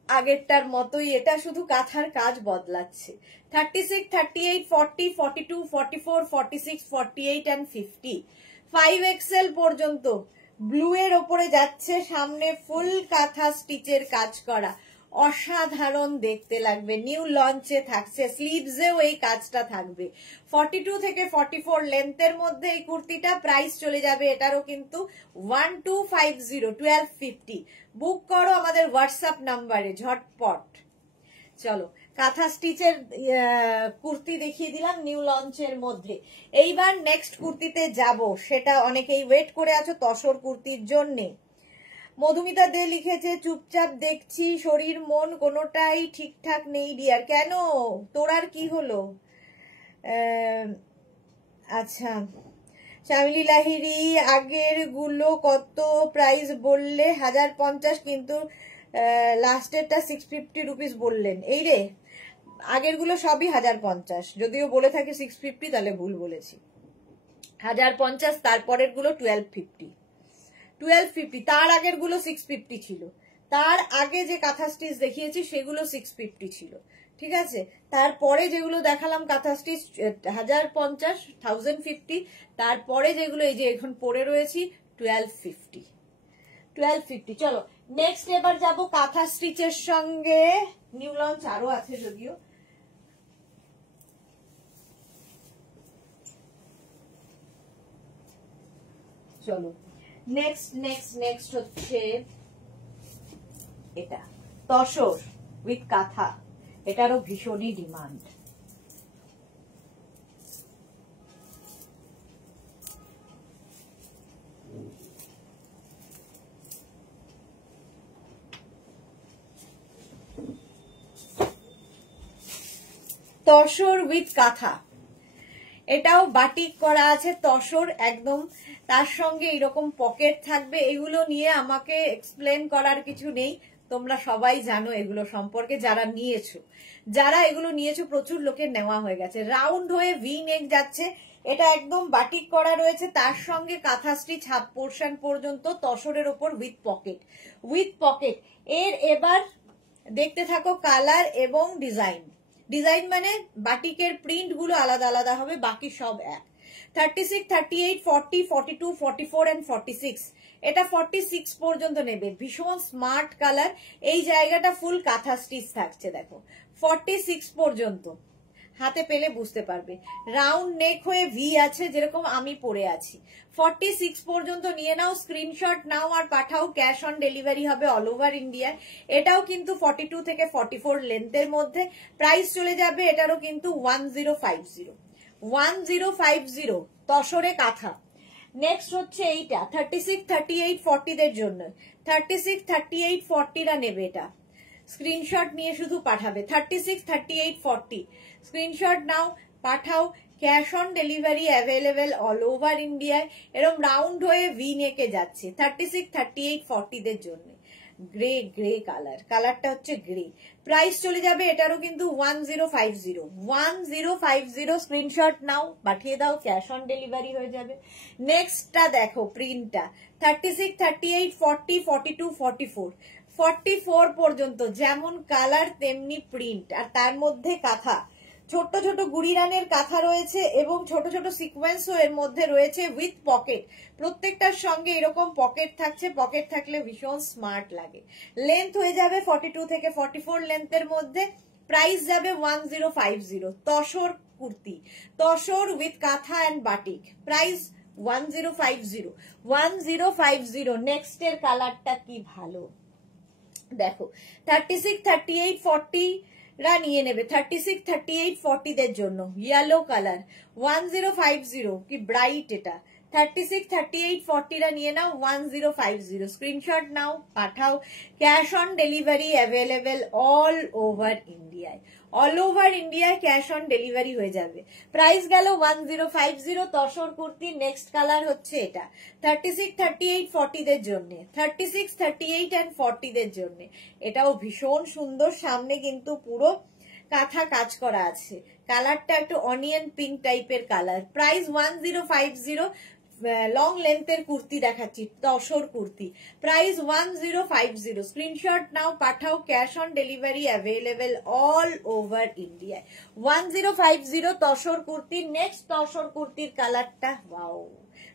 আগেরটার মতোই, এটা শুধু কাঁথার কাজ বদলাচ্ছে। 36, 38, 40, 42, 44, 46, 48 and 50, 5XL পর্যন্ত ব্লু এর ওপরে যাচ্ছে, সামনে ফুল কাঁথা স্টিচের কাজ করা, অসাধারণ দেখতে লাগবে। নিউ লঞ্চে থাকছে, স্লিভসেও এই কাজটা থাকবে। 42 থেকে 44 লেন্থের মধ্যে এই কুর্তিটা, প্রাইস চলে যাবে এটারও কিন্তু 1250, 1250। বুক করো আমাদের হোয়াটসঅ্যাপ নাম্বারে ঝটপট। চলো, কাঁথা স্টিচের কুর্তি দেখিয়ে দিলাম নিউ লঞ্চের মধ্যে। এইবার নেক্সট কুর্তিতে যাব, সেটা অনেকেই ওয়েট করে আছো তসর কুর্তির জন্যে। মধুমিতা দে লিখেছে, চুপচাপ দেখছি, শরীর মন কোনোটাই ঠিকঠাক নেই ডিয়ার। কেন, তোর আর কি হলো? আচ্ছা, চামিলি লাহিরি, আগের গুলো কত প্রাইস বললে? 1050, কিন্তু লাস্টেরটা 650 রুপিস বললেন। এই রে, আগের গুলো সবই 1050, যদিও বলে থাকি 650 তাহলে ভুল বলেছি। 1050, তারপরের গুলো 1250, 1250, তার আগের গুলো 650 ছিল, তার আগে যে কাঁথা স্টিচ দেখিয়েছি সেগুলো 650 ছিল, ঠিক আছে। তারপরে যেগুলো দেখালাম কাঁথা স্টিচ 1050, 1050, তারপরে যেগুলো এই যে এখন পরে রয়েছি 1250, 1250। চলো নেক্সট এবার যাব কাঁথা স্টিচের সঙ্গে, নিউ লঞ্চ আরো আছে যদিও। চলো নেক্সট হচ্ছে এটা তসর উইথ কাঁথা, এটারও ভীষণই ডিমান্ড। তসর উইথ কাঁথা, এটাও বাটিক করা আছে তসর একদম, তার সঙ্গে এরকম পকেট থাকবে। এগুলো নিয়ে আমাকে এক্সপ্লেন করার কিছু নেই, তোমরা সবাই জানো এগুলো সম্পর্কে, যারা এগুলো নিয়েছো প্রচুর লোকের নেওয়া হয়ে গেছে। রাউন্ড হয়ে ভি নেক যাচ্ছে, এটা একদম বাটিক করা রয়েছে, তার সঙ্গে কাঁথা স্টিচ হাফ পোর্শন পর্যন্ত তসরের ওপর উইথ পকেট। এর এবার দেখতে থাকো কালার এবং ডিজাইন মানে বাটিকের প্রিন্ট গুলো আলাদা আলাদা হবে, বাকি সব এক। 36, 38, 40, 42, 44 and 46, এটা 46 পর্যন্ত নেবে। ভীষণ স্মার্ট কালার, এই জায়গাটা ফুল কাঁথা স্টিচ থাকছে দেখো 46 পর্যন্ত, হাতে পেলে বুঝতে পারবে। রাউন্ড নেক হয়ে ভি আছে যেরকম আমি পরে আছি। 46 পর্যন্ত নিয়ে নাও, স্ক্রিনশট নাও আর পাঠাও, ক্যাশ অন ডেলিভারি হবে অল ওভার ইন্ডিয়ায়। এটাও কিন্তু 42 থেকে 44 লেন্থের মধ্যে। প্রাইস চলে যাবে এটারও কিন্তু 1050 তসরে কাঁথা। নেক্সট হচ্ছে এইটা 36, 38, 40 দের জন্য। 36, 38, 40 রা নেবে, এটা স্ক্রিনশট নিয়ে শুধু পাঠাবে। 36, 38, 40 স্ক্রিনশট নাও, পাঠাও, cash on delivery available all over ইন্ডিয়ায়। এরকম রাউন্ড হয়ে ভি নেকে যাচ্ছে 36, 38, 40 দের জন্য। গ্রে কালারটা হচ্ছে গ্রে। প্রাইস চলে যাবে এটারও কিন্তু 1050 স্ক্রিনশট নাও, পাঠিয়ে দাও, ক্যাশ অন ডেলিভারি হয়ে যাবে। নেক্সটটা দেখো প্রিন্টটা 36, 38, 40, 42, 44, 44 পর্যন্ত যেমন কালার তেমনি প্রিন্ট, আর তার মধ্যে কাঁথা, ছোট ছোট গুড়ি রানের কাঁথা রয়েছে এবং ছোট ছোট সিকোয়েন্সও এর মধ্যে রয়েছে উইথ পকেট। প্রত্যেকটার সঙ্গে এরকম পকেট থাকছে, পকেট থাকলে ভীষণ স্মার্ট লাগে। লেন্থ হয়ে যাবে 42 থেকে 44 লেন্থের মধ্যে। প্রাইস যাবে 1050। তসর কুর্তি, তসর উইথ কাঁথা অ্যান্ড বাটিক, প্রাইস 1050। নেক্সট এর কালারটা কি ভালো দেখো 36, 38, 40 রা নিয়ে নেবে। 36, 38, 40 দের জন্য ইয়েলো কালার 1050, কি ব্রাইট এটা। 36, 38, 40 রা নিয়ে নাও 1050, স্ক্রিনশট নাও, পাঠাও, cash on delivery available all over ইন্ডিয়ায়। অল ওভার ইন্ডিয়ায় ক্যাশ অন ডেলিভারি হয়ে যাবে। প্রাইস গেল 1050 তসর কুর্তি। নেক্সট কালার হচ্ছে এটা 36, 38, 40 দের জন্য। 36, 38 and 40 দের জন্য এটাও ভীষণ সুন্দর, সামনে কিন্তু পুরো কাঁথা কাজ করা আছে। কালারটা একটু অনিয়ন পিঙ্ক টাইপের কালার। প্রাইস 1050। লং লেন্থের কুর্তি দেখাচ্ছি, তসর কুর্তি, প্রাইস 1050। স্ক্রিনশট নাও, পাঠাও, cash on delivery available all over ইন্ডিয়ায়। 1050 তসর কুর্তি। নেক্সট তসর কুর্তির কালারটা ওয়াও,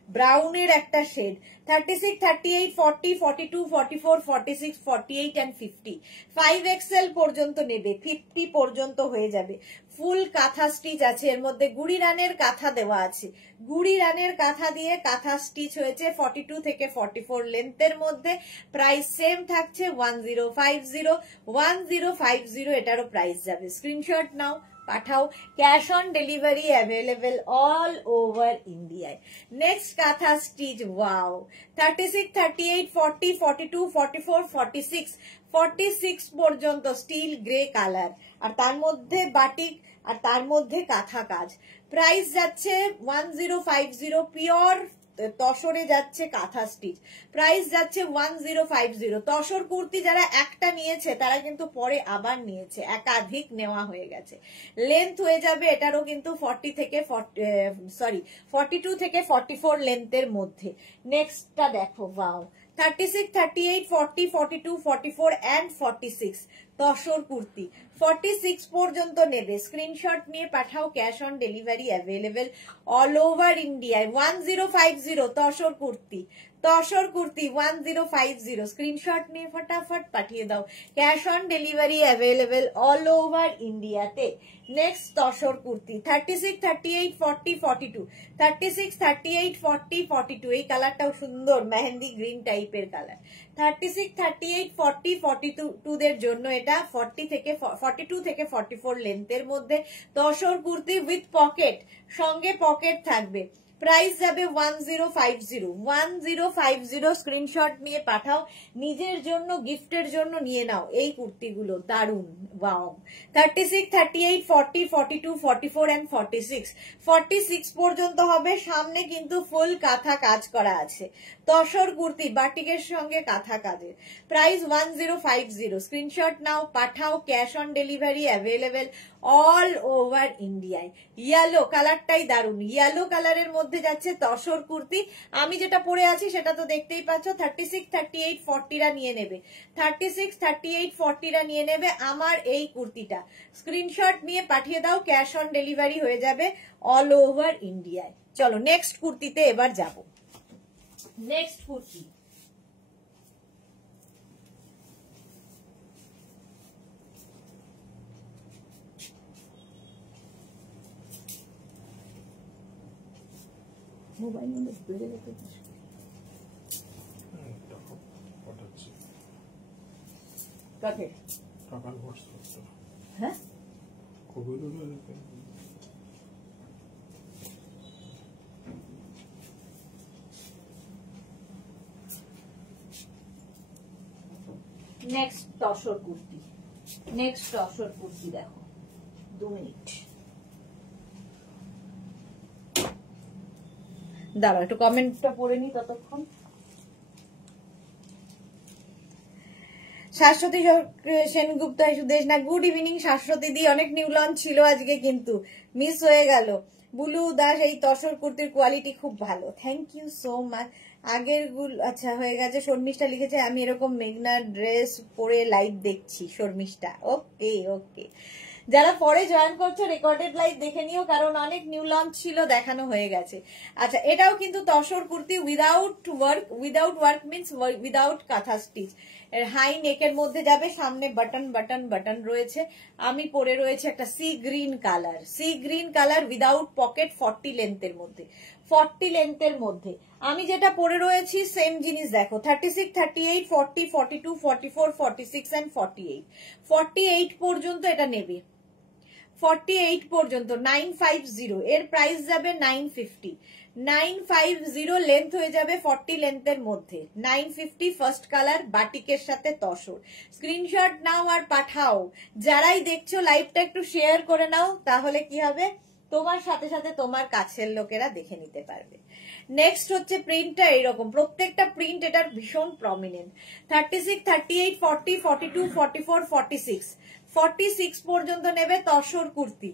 ব্রাউনের একটা শেড। 36, 38, 40, 42, 44, 46, 48 and 50, 5XL পর্যন্ত নেবে, 50 পর্যন্ত হয়ে যাবে। ফুল কাঁথা স্টিচ আছে এর মধ্যে, গুড়ি রানের কাঁথা দেওয়া আছে, গুড়ি রানের কাঁথা দিয়ে কাঁথা স্টিচ হয়েছে 42 থেকে 44 লেন্থের মধ্যে। প্রাইস সেম থাকছে 1050 এটারও প্রাইস যাবে। স্ক্রিনশট নাও, পাঠাও, cash on delivery available all over ইন্ডিয়ায়। নেক্সট কাঁথা স্টিচ ওয়াও 36, 38, 40, 42, 44, 46, 46 পর্যন্ত স্টিল গ্রে কালার, আর তার মধ্যে বাটিক, আর তার মধ্যে কাঁথা কাজ। প্রাইস যাচ্ছে 1050, পিওর তসরে যাচ্ছে কাঁথা স্টিচ। প্রাইস যাচ্ছে 1050। তসর কুর্তি যারা একটা নিয়েছে তারা কিন্তু পরে আবার নিয়েছে, একাধিক নেওয়া হয়ে গেছে। লেন্থ হয়ে যাবে এটারও কিন্তু 42 থেকে 44 লেন্থের মধ্যে। নেক্সটটা দেখো ওয়াও 36, 38, 40, 42, 44 and 46 তসর কুর্তি। 46 পর্যন্ত নেবে, স্ক্রিনশট নিয়ে পাঠাও, cash on delivery available all over ইন্ডিয়ায়। 1050 তসর কুর্তি, তসর কুর্তি 1050, স্ক্রিনশট নিয়ে ফটাফট পাঠিয়ে দাও। Cash on delivery available all over ইন্ডিয়াতে। নেক্সট তসর কুর্তি 36, 38, 40, 42, 36, 38, 40, 42, এই কালারটাও সুন্দর, মেহেন্দি গ্রিন টাইপের কালার। 36, 38, 40, 42 দের জন্য এটা 42 থেকে 44 লেন্থের মধ্যে তসর কুর্তি উইথ পকেট, সঙ্গে পকেট থাকবে। প্রাইস যাবে 1050, স্ক্রিনশট নিয়ে পাঠাও, নিজের জন্য গিফটের জন্য নিয়ে নাও এই কুর্তিগুলো, দারুন, ওয়াও। 36, 38, 40, 42, 44 and 46, 46 পর্যন্ত হবে। সামনে কিন্তু ফুল কাঁথা কাজ করা আছে, তসর কুর্তি বাটিকের সঙ্গে কাঁথা কাজের। প্রাইস 1050, স্ক্রিনশট নাও পাঠাও, cash on delivery available all over ইন্ডিয়ায়। ইয়েলো কালারটাই দারুন, ইয়েলো কালারের মধ্যে যাচ্ছে তসর কুর্তি। আমি যেটা পরে আছি সেটা তো দেখতেই পাচ্ছ। 36, 38, 40রা নিয়ে নেবে, 36, 38, 40রা নিয়ে নেবে আমার এই কুর্তিটা। স্ক্রিনশট নিয়ে পাঠিয়ে দাও, ক্যাশ অন ডেলিভারি হয়ে যাবে অল ওভার ইন্ডিয়ায়। চলো নেক্সট কুর্তিতে এবার যাব। নেক্সট কুর্তি মোবাইল নম্বর বেড়ে যেতে কাকে টাকা হোয়াটসঅ্যাপ, হ্যাঁ কবে নেক্সট তসর কুর্তি, নেক্সট তসর কুর্তি দেখো, 2 মিনিট দাঁড়াও একটু কমেন্টটা পড়ে নি ততক্ষণ। শাশ্বতী সেনগুপ্ত সুদেশ না, গুড ইভিনিং শাশ্বতী দি। অনেক নিউ লঞ্চ ছিল আজকে কিন্তু মিস হয়ে গেল। বুলু দাস, এই তসর কুর্তির কোয়ালিটি খুব ভালো, থ্যাংক ইউ সো মাচ। আগের গুলো আচ্ছা হয়ে গেছে। শর্মিষ্ঠা লিখেছে আমি এরকম মেঘনা ড্রেস পরে লাইভ দেখছি। শর্মিষ্ঠা ওকে ওকে। যারা পরে জয়েন করছো রেকর্ডেড লাইভ দেখে নিও, কারণ অনেক নিউ লঞ্চ ছিল, দেখানো হয়ে গেছে। আচ্ছা এটাও কিন্তু tussar kurti without work, without work means without কাঁথা স্টিচ। হাই নেকের মধ্যে যাবে, সামনে বাটন বাটন বাটন রয়েছে। আমি পরে রয়েছে একটা sea green colour, sea green colour without pocket, 40 লেন্থের মধ্যে, 40 লেন্থের মধ্যে। আমি যেটা পরে রয়েছি সেম জিনিস দেখো, 36, 38, 40, 42, 44, 46 and 48, 48 পর্যন্ত এটা নেবে, 48 পর্যন্ত 950। এর প্রাইস যাবে 950, 950 লেন্থ হয়ে যাবে 40 লেন্থের মধ্যে, 950 ফার্স্ট কালার বাটিকের সাথে তসর। স্ক্রিনশট নাও আর পাঠাও। যারাই দেখছো লাইভটা একটু শেয়ার করে নাও, তাহলে কি হবে তোমার সাথে সাথে তোমার কাছের লোকেরা দেখে নিতে পারবে। নেক্সট হচ্ছে প্রিন্টটা এইরকম, প্রত্যেকটা প্রিন্ট এটার ভীষণ প্রমিনেন্ট। 36, 38, 40, 42, 44, 46, 46 পর্যন্ত নেবে তসর কুর্তি,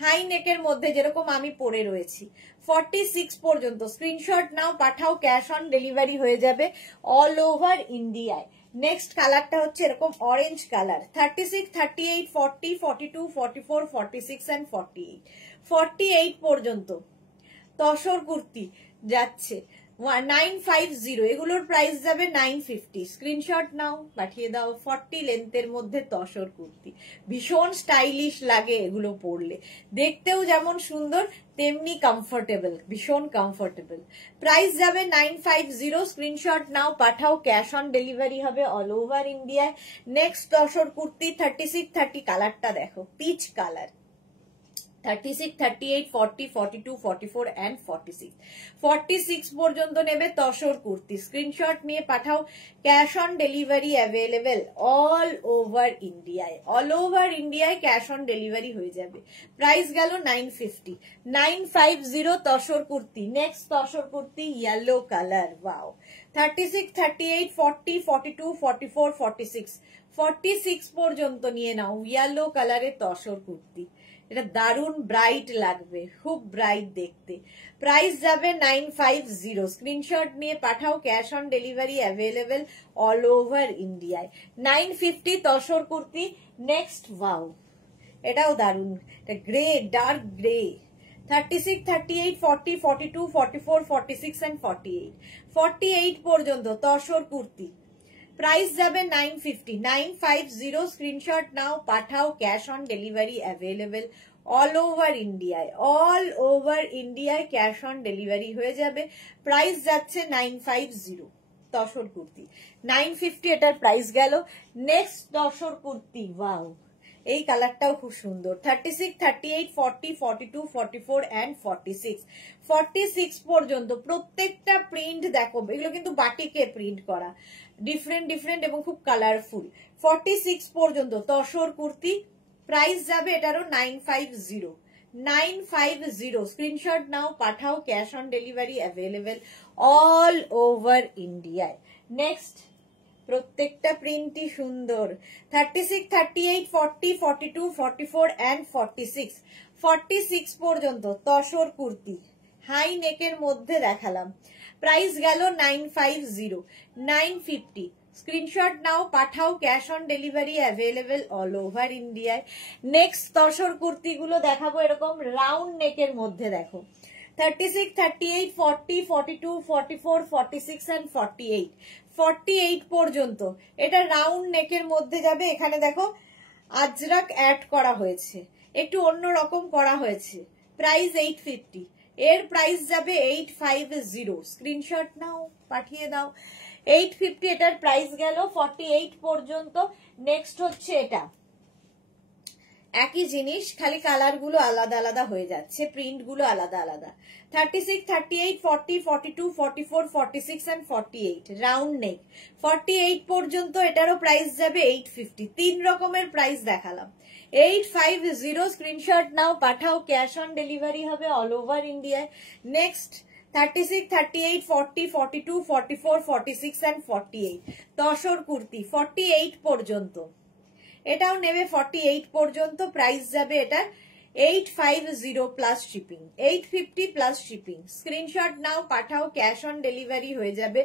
হাই নেকের মধ্যে যেরকম আমি পরে রয়েছি, 46 পর্যন্ত। স্ক্রিনশট নাও পাঠাও, ক্যাশ অন ডেলিভারি হয়ে যাবে অল ওভার ইন্ডিয়ায়। নেক্সট কালারটা হচ্ছে এরকম অরেঞ্জ কালার, 36, 38, 40, 42, 44, 46 and 48, 48 পর্যন্ত তসর কুর্তি যাচ্ছে 950। এগুলোর প্রাইস যাবে 950। স্ক্রিনশট নাও পাঠিয়ে দাও। 40 লেন্থের মধ্যে তসর কুর্তি, ভীষণ স্টাইলিশ লাগে এগুলো পরলে, দেখতেও যেমন সুন্দর তেমনি কমফোর্টেবল, ভীষণ কমফোর্টেবল। প্রাইস যাবে 950। স্ক্রিনশট নাও পাঠাও, ক্যাশ অন ডেলিভারি হবে অল ওভার ইন্ডিয়ায়। নেক্সট তসর কুর্তি 36, 30 কালারটা দেখো, পিচ কালার, 36, 38, 40, 42, 44 and 46, 46 পর্যন্ত নেবে তসর কুর্তি। স্ক্রিনশট নিয়ে পাঠাও, cash on delivery available all over ইন্ডিয়ায়, অল ওভার ইন্ডিয়ায় ক্যাশ অন ডেলিভারি হয়ে যাবে। প্রাইস গেল 950, 950 tussar kurti. Next tussar kurti yellow colour, wow, 36, 38, 40, 42, 44, 46, 46 পর্যন্ত নিয়ে নাও ইয়েলো কালারের তসর কুর্তি। এটা দারুন ব্রাইট লাগবে, খুব ব্রাইট দেখতে। প্রাইস যাবে 950। স্ক্রিনশট নিয়ে পাঠাও, cash on delivery available all over ইন্ডিয়ায়। 950 তসর কুর্তি। নেক্সট ওয়াও, এটাও দারুন, এটা গ্রে, ডার্ক গ্রে, 36, 38, 40, 42, 44, 46 and 48. 48 পর্যন্ত তসর কুর্তি। প্রাইস যাবে 950, 950। স্ক্রিনশট নাও, পাঠাও, cash on delivery available all over ইন্ডিয়ায়। অল ওভার ইন্ডিয়ায় ক্যাশ অন ডেলিভারি হয়ে যাবে। প্রাইস যাচ্ছে 950 তসর কুর্তি। 950 এটার প্রাইস গেল। নেক্সট তসর কুর্তি, ওয়াও, এই কালারটাও খুব সুন্দর। 36, 38, 40, 42, 44 and 46। 46 পর্যন্ত প্রত্যেকটা প্রিন্ট দেখো, এগুলো কিন্তু বাটিকে প্রিন্ট করা, ডিফারেন্ট ডিফারেন্ট এবং খুব কালারফুল। 46 পর্যন্ত তসর কুর্তি। প্রাইস যাবে এটারও 950, 950। স্ক্রিনশট নাও, পাঠাও, cash on delivery available all over ইন্ডিয়ায়। নেক্সট, প্রত্যেকটা প্রিন্টই সুন্দর। 36, 38, 40, 42, 44 and 46। 46 পর্যন্ত তসর কুর্তি, হাই নেকের মধ্যে দেখালাম। প্রাইস গেল 950, 950। স্ক্রিনশট নাও, পাঠাও, cash on delivery available all over ইন্ডিয়ায়। নেক্সট তসর কুর্তিগুলো দেখাবো এরকম রাউন্ড নেকের মধ্যে। দেখো 36, 38, 40, 42, 44, 46 and 48। 48 পর্যন্ত এটা রাউন্ড নেকের মধ্যে যাবে। এখানে দেখো আজরাক অ্যাড করা হয়েছে, একটু অন্যরকম করা হয়েছে। প্রাইস 850, এর প্রাইস যাবে 850। স্ক্রিনশট নাও, পাঠিয়ে দাও। 850 এটার প্রাইস গেল। 48 পর্যন্ত। নেক্সট হচ্ছে এটা, একই জিনিস, খালি কালার গুলো আলাদা আলাদা হয়ে যাচ্ছে, প্রিন্ট গুলো আলাদা আলাদা। 36, 38, 40, 42, 44, 46 and 48 রাউন্ড নেক। 48 পর্যন্ত এটারও প্রাইস যাবে 850। 3 রকমের প্রাইস দেখালাম। 850। স্ক্রিনশট নাও, পাঠাও, ক্যাশ অন ডেলিভারি হবে অল ওভার ইন্ডিয়ায়। Next 36, 38, 40, 42, 44, 46 and 48 tussar kurti. 48 পর্যন্ত এটাও নেবে। 48 পর্যন্ত প্রাইস যাবে এটার 850 plus shipping, 850 plus shipping. Screenshot নাও, পাঠাও, ক্যাশ অন ডেলিভারি হয়ে যাবে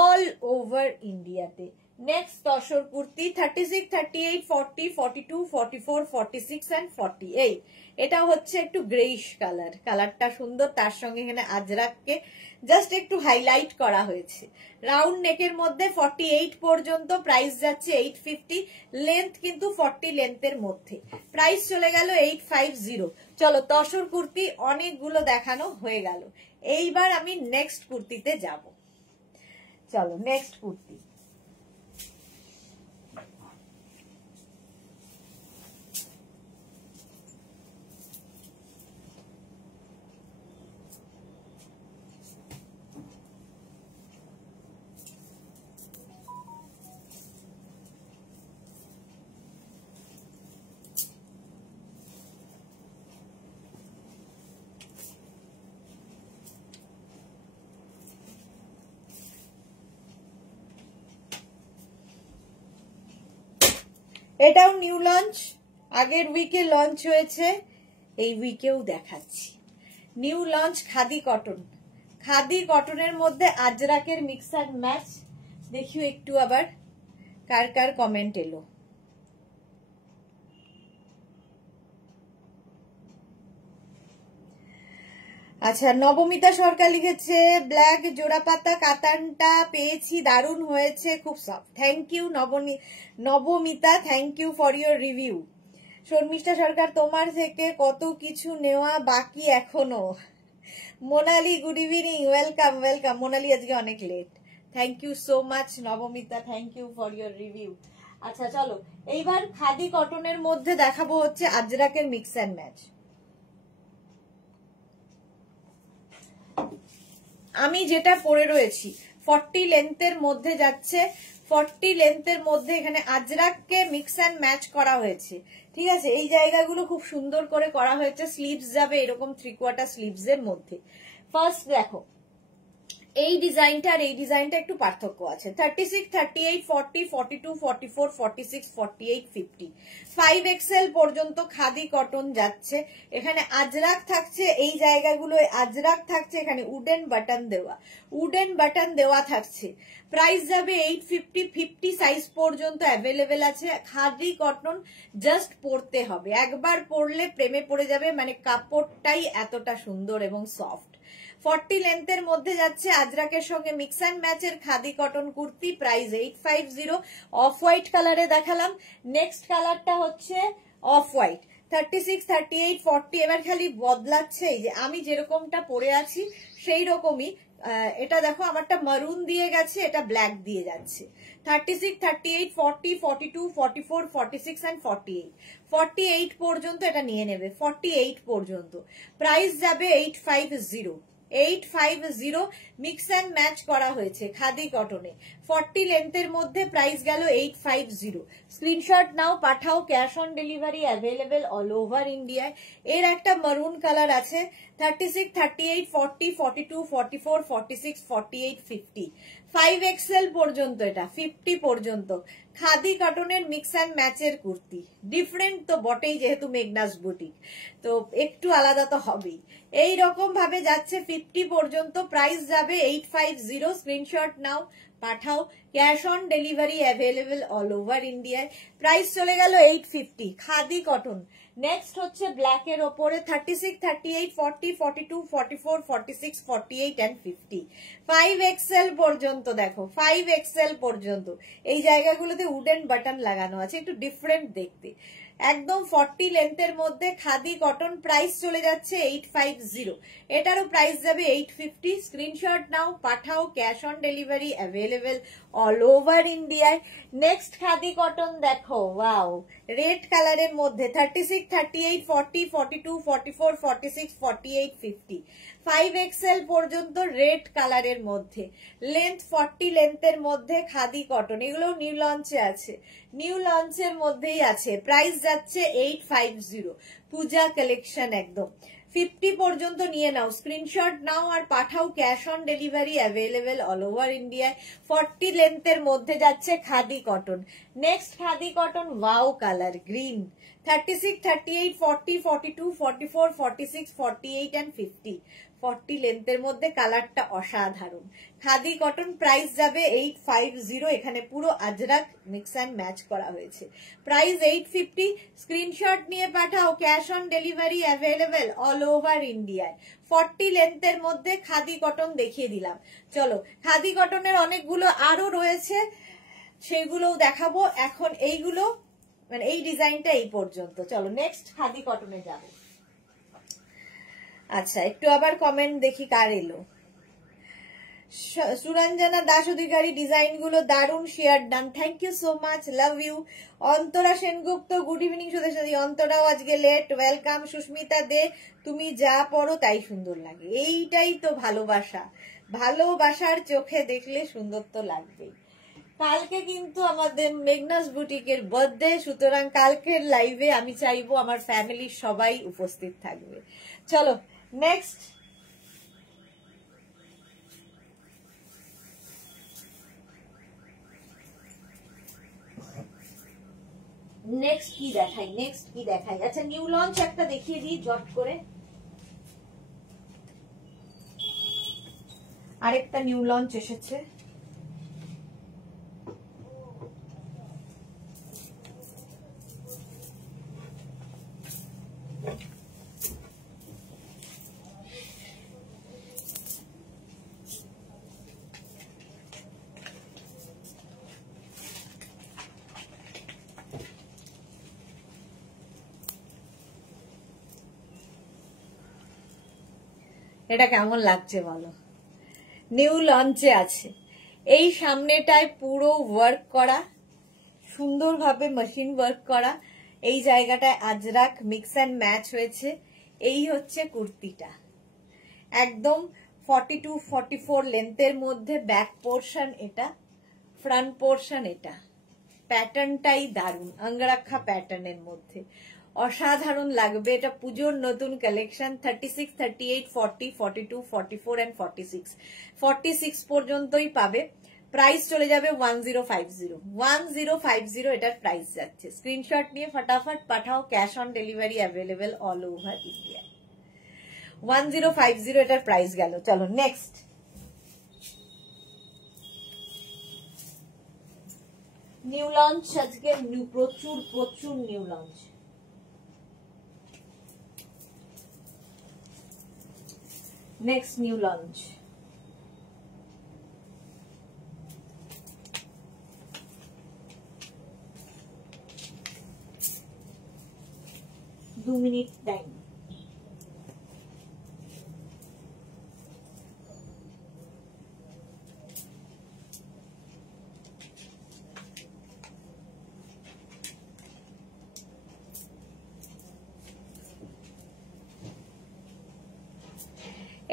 অল ওভার ইন্ডিয়াতে। Next tussar kurti 36, 38, 40, 42, 44, 46 and 48। এটা হচ্ছে একটু গ্রেইশ কালার, কালারটা সুন্দর, তার সঙ্গে এখানে আজরাককে জাস্ট একটু হাইলাইট করা হয়েছে। রাউন্ড নেকের মধ্যে 48 পর্যন্ত প্রাইস যাচ্ছে 850। লেন্থ কিন্তু 40 লেন্থের মধ্যে। প্রাইস চলে গেল 850। চলো তসর কুর্তি অনেকগুলো দেখানো হয়ে গেল। এইবার আমি নেক্সট কুর্তিতে যাব। চলো নেক্সট কুর্তি। এটাও নিউ লঞ্চ, আগের উইকে লঞ্চ হয়েছে, এই উইকেও দেখাচ্ছি। New launch khadi cotton. Khadi কটনের মধ্যে আজরাকের মিক্স অ্যান্ড ম্যাচ। দেখিও একটু আবার কার কার কমেন্ট এলো। আচ্ছা, নবমিতা সরকার লিখেছে ব্ল্যাক জোড়া পাতা কাতানটা পেয়েছি, দারুণ হয়েছে, খুব soft. Thank you Nabamita, thank you for your review. Sharmistha Sarkar, তোমার থেকে কত কিছু নেওয়া বাকি এখনো। Monali, good evening, welcome welcome. Monali আজকে অনেক late. Thank you so much Nabamita, thank you for your review. আচ্ছা চলো, এইবার খাদি কটনের মধ্যে দেখাবো হচ্ছে আজরাকের মিক্স অ্যান্ড ম্যাচ। আমি যেটা পরে রয়েছি 40 লেন্থের মধ্যে যাচ্ছে। 40 লেন্থের মধ্যে এখানে আজরাককে মিক্স অ্যান্ড ম্যাচ করা হয়েছে। ঠিক আছে, এই জায়গাগুলো খুব সুন্দর করে করা হয়েছে। স্লিভস যাবে এরকম 3/4 স্লিভস এর মধ্যে। ফার্স্ট দেখো, এই ডিজাইনটা আর এই ডিজাইনটা একটু পার্থক্য আছে। 36, 38, 40, 42, 44, 46, 48, 50, 5XL পর্যন্ত খাদি কটন যাচ্ছে। এখানে আজরাক থাকছে, এই জায়গাগুলো আজরাক থাকছে, এখানে উডেন বাটন দেওয়া থাকছে। প্রাইস যাবে 850, 50 সাইজ পর্যন্ত অ্যাভেলেবেল আছে। খাদি কটন জাস্ট পরতে হবে, একবার পরলে প্রেমে পড়ে যাবে, মানে কাপড়টাই এতটা সুন্দর এবং সফট। 40 লেন্থের মধ্যে যাচ্ছে, আজরাকের সঙ্গে মিক্স অ্যান্ড ম্যাচের khadi cotton kurti, price 850। Off white কালারে দেখালাম, নেক্সট কালারটা হচ্ছে অফ হোয়াইট। 36, 38, 40 এবার খালি বদলাচ্ছে, এই যে আমি যেরকমটা পরে আছি সেই রকমই। এটা দেখো আমারটা মারুন দিয়ে গেছে, এটা ব্ল্যাক দিয়ে যাচ্ছে। 36, 38, 40, 42, 44, 46 and 48, 48 পর্যন্ত এটা নিয়ে নেবে, 48 পর্যন্ত। প্রাইস যাবে 850, 850। মিক্স অ্যান্ড ম্যাচ করা হয়েছে খাদি কটনে, 40 লেন্থের মধ্যে, প্রাইস গেল 850। স্ক্রিনশট নাও, পাঠাও, cash on delivery available all over ইন্ডিয়ায়। এর একটা মারুন কালার আছে, 36, 38, 40, 42, 44, 46, 48, 50, 5XL পর্যন্ত, এটা 50 পর্যন্ত। খাদি কটনের মিক্স অ্যান্ড ম্যাচের কুর্তি, ডিফারেন্ট তো বটেই যেহেতু মেঘনাস বুটিক, তো একটু আলাদা তো হবেই। এই রকম ভাবে যাচ্ছে 50 পর্যন্ত, প্রাইস যাবে 850। স্ক্রিনশট নাও, পাঠাও, cash on delivery available all over ইন্ডিয়ায়। প্রাইস চলে গেল 850 খাদি কটন। নেক্সট হচ্ছে ব্ল্যাক এর ওপরে 36, 38, 40, 42, 44, 46, 48 and 50, 5XL পর্যন্ত। দেখো 5XL পর্যন্ত, এই জায়গাগুলোতে উডেন বাটন লাগানো আছে, একটু ডিফারেন্ট দেখতে। একদম 40 লেন্থের মধ্যে খাদি কটন, প্রাইস চলে যাচ্ছে 850। এটারও প্রাইস যাবে 850। স্ক্রিনশট নাও, পাঠাও, cash on delivery available all over ইন্ডিয়ায়। নেক্সট খাদি কটন দেখো, ওয়াও, রেড কালারের মধ্যে 36, 38, 40, 42, 44, 46, 48, 50, 5XL পর্যন্ত রেড কালারের মধ্যে, লেন্থ 40 লেন্থের মধ্যে খাদি কটন। এগুলো নিউ লঞ্চে আছে, নিউ লঞ্চের মধ্যেই আছে। প্রাইস যাচ্ছে 850, পূজা কালেকশন একদম। 50 পর্যন্ত নিয়ে নাও, স্ক্রিনশট নাও আর পাঠাও, cash on delivery available all over ইন্ডিয়ায়। 40 লেন্থের মধ্যে যাচ্ছে khadi cotton. Next khadi cotton, wow colour green, 36, 38, 40, 42, 44, 46, 48 and 50, 40 লেন্থের মধ্যে, কালারটা অসাধারণ। খাদি কটন, প্রাইস যাবে 850। এখানে পুরো আজরাক মিক্স অ্যান্ড ম্যাচ করা হয়েছে, প্রাইস 850। স্ক্রিনশট নিয়ে পাঠাও, cash on delivery available all over ইন্ডিয়ায়। 40 লেন্থের মধ্যে খাদি কটন দেখিয়ে দিলাম। চলো, খাদি কটনের অনেকগুলো আরো রয়েছে, সেগুলোও দেখাবো। এখন এইগুলো, মানে এই ডিজাইনটা এই পর্যন্ত। চলো নেক্সট খাদি কটনে যাব। আচ্ছা, একটু আবার কমেন্ট দেখি কার এলো। সুরঞ্জনা দাস অধিকারী, ডিজাইন গুলো দারুণ, share done, thank you so much, love you. Antara Sengupta, good evening সুদেশাদি। অন্তরাও আজকে লেট, ওয়েলকাম। সুস্মিতা দে, তুমি যা পড়ো তাই সুন্দর লাগে, এইটাই তো ভালোবাসা, ভালোবাসার চোখে দেখলে সুন্দর তো লাগবেই। কালকে কিন্তু আমাদের মেঘনাস বুটিকের বার্থডে, সুতরাং কালকের লাইভে আমি চাইবো আমার ফ্যামিলির সবাই উপস্থিত থাকবে। চলো নেক্সট, নেক্সট কি দেখাই? আচ্ছা, নিউ লঞ্চ একটা দেখিয়ে দিই জট করে। আরেকটা নিউ লঞ্চ এসেছে, এটা কেমন লাগছে বলো? নিউ লঞ্চে আছে, এই সামনেটায় পুরো ওয়ার্ক করা, সুন্দরভাবে মেশিন ওয়ার্ক করা, এই জায়গাটায় আজরাক মিক্স অ্যান্ড ম্যাচ হয়েছে। এই হচ্ছে কুর্তিটা, একদম 42, 44 লেন্থের মধ্যে। ব্যাক পোর্শন এটা, ফ্রন্ট পোর্শন এটা, প্যাটার্নটাই দারুণ, অঙ্গরাক্ষা প্যাটার্নের মধ্যে। অসাধারণ লাগবে। এটা পুজোর নতুন কালেকশন। 36, 38, 40, 42, 44 এন্ড 46, 46 পর্যন্তই পাবে। প্রাইস চলে যাবে 1050, 1050 এটার প্রাইস যাচ্ছে। স্ক্রিনশট নিয়ে ফটাফট পাঠাও, cash on delivery available all over India. 1050 এটার প্রাইস গেল। চলো নেক্সট। নিউ লঞ্চ আজকে, প্রচুর প্রচুর new launch. Next new launch, দু মিনিট টাইম।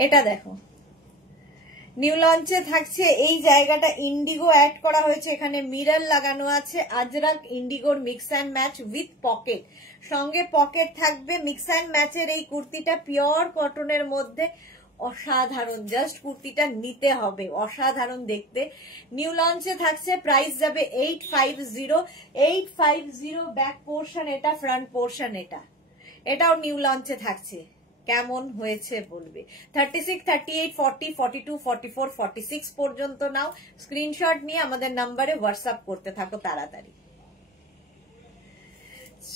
এটা দেখো, নিউ লঞ্চে থাকছে এই জায়গাটা ইন্ডিগো অ্যাড করা হয়েছে, এখানে মিরর লাগানো আছে, আজরাক ইন্ডিগোর mix and match with pocket, সঙ্গে পকেট থাকবে। মিক্স অ্যান্ড ম্যাচের এই কুর্তিটা পিওর কটনের মধ্যে, অসাধারণ। জাস্ট কুর্তিটা নিতে হবে, অসাধারণ দেখতে। নিউ লঞ্চে থাকছে, প্রাইস যাবে 850, 850। ব্যাক পোর্শন এটা, ফ্রন্ট পোর্শন এটা, এটাও নিউ লঞ্চে থাকছে। কেমন হয়েছে বলবে। 36, 38, 40, 42, 44, 46 পর্যন্ত নাও। স্ক্রিনশট নিয়ে আমাদের নাম্বারে হোয়াটসঅ্যাপ করতে থাকো তাড়াতাড়ি।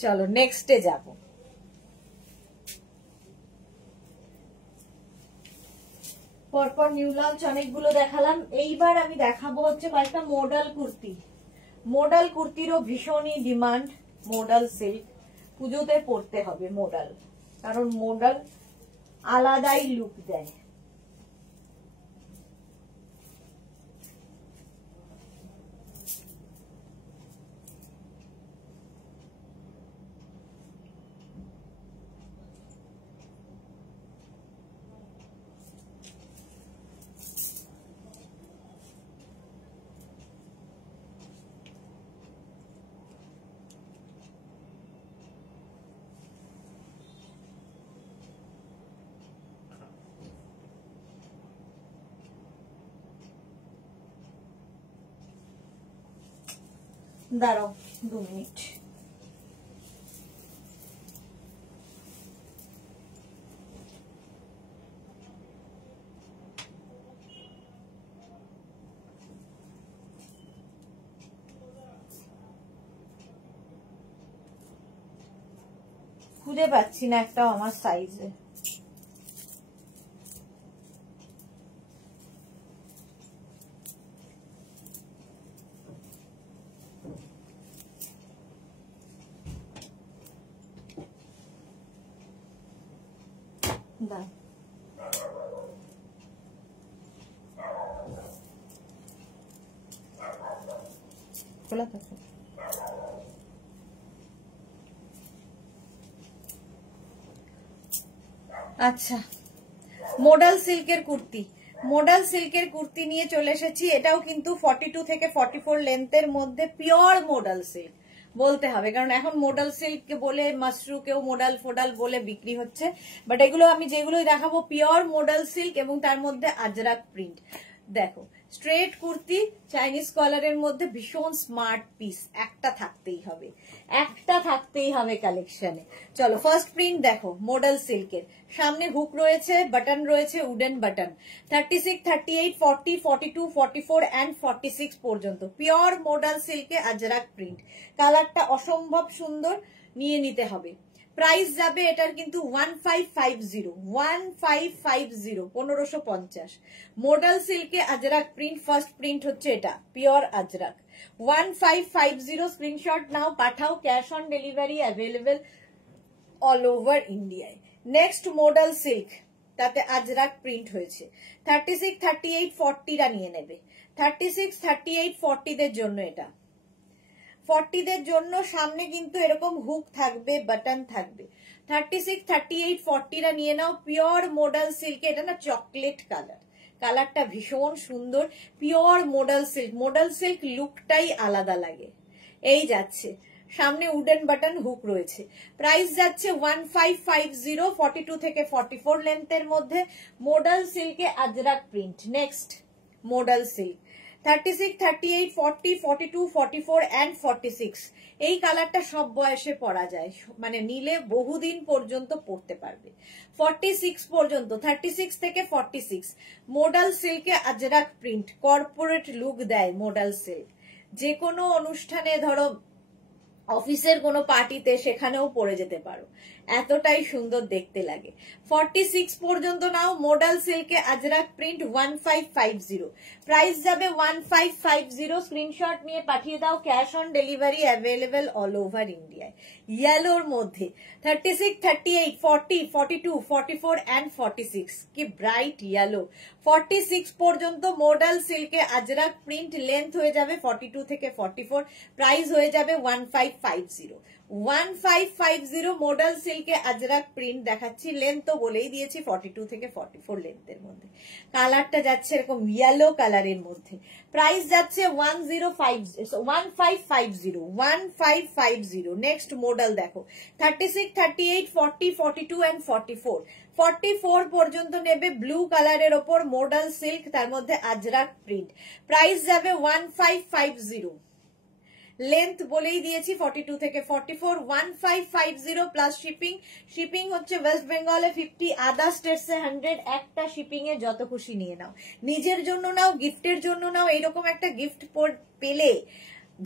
চলো নেক্সটে যাব। পরপর নিউ লঞ্চ অনেকগুলো দেখালাম, এইবার আমি দেখাবো হচ্ছে কয়েকটা মডাল কুর্তি। মডাল কুর্তিরও ভীষণই ডিমান্ড। মডাল সিল্ক পুজোতে পরতে হবে মডাল, কারণ মডাল আলাদাই লুক দেয়। দাঁড়াও 2 মিনিট। খুঁজে পাচ্ছি না একটাও আমার সাইজে। খোলা থাকে। আচ্ছা, মডাল সিল্কের কুর্তি, মডাল সিল্কের কুর্তি নিয়ে চলে এসেছি। এটাও কিন্তু 42 থেকে 44 লেন্থের মধ্যে, পিওর মডাল সিল্ক বলতে হবে, কারণ এখন মডাল সিল্ক বলে মাশরু কেউ মডাল ফোডাল বলে বিক্রি হচ্ছে, বাট এগুলো আমি যেগুলোই দেখাবো পিওর মডাল সিল্ক এবং তার মধ্যে আজরাক প্রিন্ট। দেখো স্ট্রেট কুর্তি, চাইনিজ কলারের মধ্যে ভীষণ স্মার্ট পিস, একটা থাকতেই হবে, একটা থাকতেই হবে কালেকশনে। চলো ফার্স্ট প্রিন্ট দেখো, মডাল সিল্কের, সামনে হুক রয়েছে, বাটন রয়েছে, উডেন বাটন। 36, 38, 40, 42, 44 এন্ড 46 পর্যন্ত পিওর মডাল সিল্কে আজরাক প্রিন্ট। কালারটা অসম্ভব সুন্দর, নিয়ে নিতে হবে। প্রাইস যাবে এটার কিন্তু 1550, 1550, 1550। মডাল সিল্কে আজরাক প্রিন্ট, ফার্স্ট প্রিন্ট হচ্ছে এটা, পিওর আজরাক। 1550 স্ক্রিনশট নাও, পাঠাও, cash on delivery available all over ইন্ডিয়ায়। নেক্সট মডাল সিল্ক, তাতে আজরাক প্রিন্ট হয়েছে। 36, 38, 40টা নিয়ে নেবে। 36, 38, 40 দের জন্য এটা। 40 দের জন্য সামনে কিন্তু এরকম হুক থাকবে, বাটন থাকবে। 36, 38, 40টা নিয়ে নাও, পিওর মডাল সিল্কে। এটা না চকলেট কালার, কালারটা ভীষণ সুন্দর, pure modal silk. Modal silk লুকটাই আলাদা লাগে। এই যাচ্ছে সামনে উডেন বাটন হুক রয়েছে। প্রাইস যাচ্ছে 1550, 42 থেকে 44 লেন্থের মধ্যে, মোডাল সিল্কে Ajrak print. Next modal silk 36, 38, 40, 42, 44 and 46। এই কালারটা সব বয়সে পরা যায়, মানে নিলে বহুদিন পর্যন্ত পরতে পারবে। 46 পর্যন্ত, 36 থেকে 46 মোডাল সিল্কে আজরাক প্রিন্ট, কর্পোরেট লুক দেয় মোডাল সিল্ক। যে কোনো অনুষ্ঠানে, ধরো অফিসের কোনো পার্টিতে, সেখানেও পরে যেতে পারো, এতটাই সুন্দর দেখতে লাগে। 46 পর্যন্ত নাও, মোডাল সিল্কে আজরাক প্রিন্ট 1550। প্রাইস যাবে 1550। স্ক্রিনশট নিয়ে পাঠিয়ে দাও, cash on delivery available all over ইন্ডিয়ায়। ইয়েলোর মধ্যে 36, 38, 40, 42, 44 and 46, কি ব্রাইট ইয়েলো। 46 পর্যন্ত মোডাল সিল্কে আজরাক প্রিন্ট, লেন্থ হয়ে যাবে 42 থেকে 44, প্রাইস হয়ে যাবে 1550। 1550 মোডাল সিল্কে আজরাক প্রিন্ট দেখাচ্ছি, লেন্থ তো বলেই দিয়েছি 42 থেকে 44 লেন্থের মধ্যে। কালারটা যাচ্ছে এরকম ইয়েলো কালারের মধ্যে। প্রাইস যাচ্ছে 1550। নেক্সট মোডাল দেখো 36, 38, 40, 42 and 44। 44 পর্যন্ত নেবে, ব্লু কালারের ওপর মোডাল সিল্ক, তার মধ্যে আজরাক প্রিন্ট। প্রাইস যাবে 1550। লেন্থ বলেই দিয়েছি 42 থেকে 44। 1550 প্লাস শিপিং। শিপিং হচ্ছে ওয়েস্ট বেঙ্গলে 50, আদার স্টেটসে 100। একটা শিপিং এ যত খুশি নিয়ে নাও, নিজের জন্য নাও, গিফটের জন্য নাও, এইরকম একটা গিফট পেলে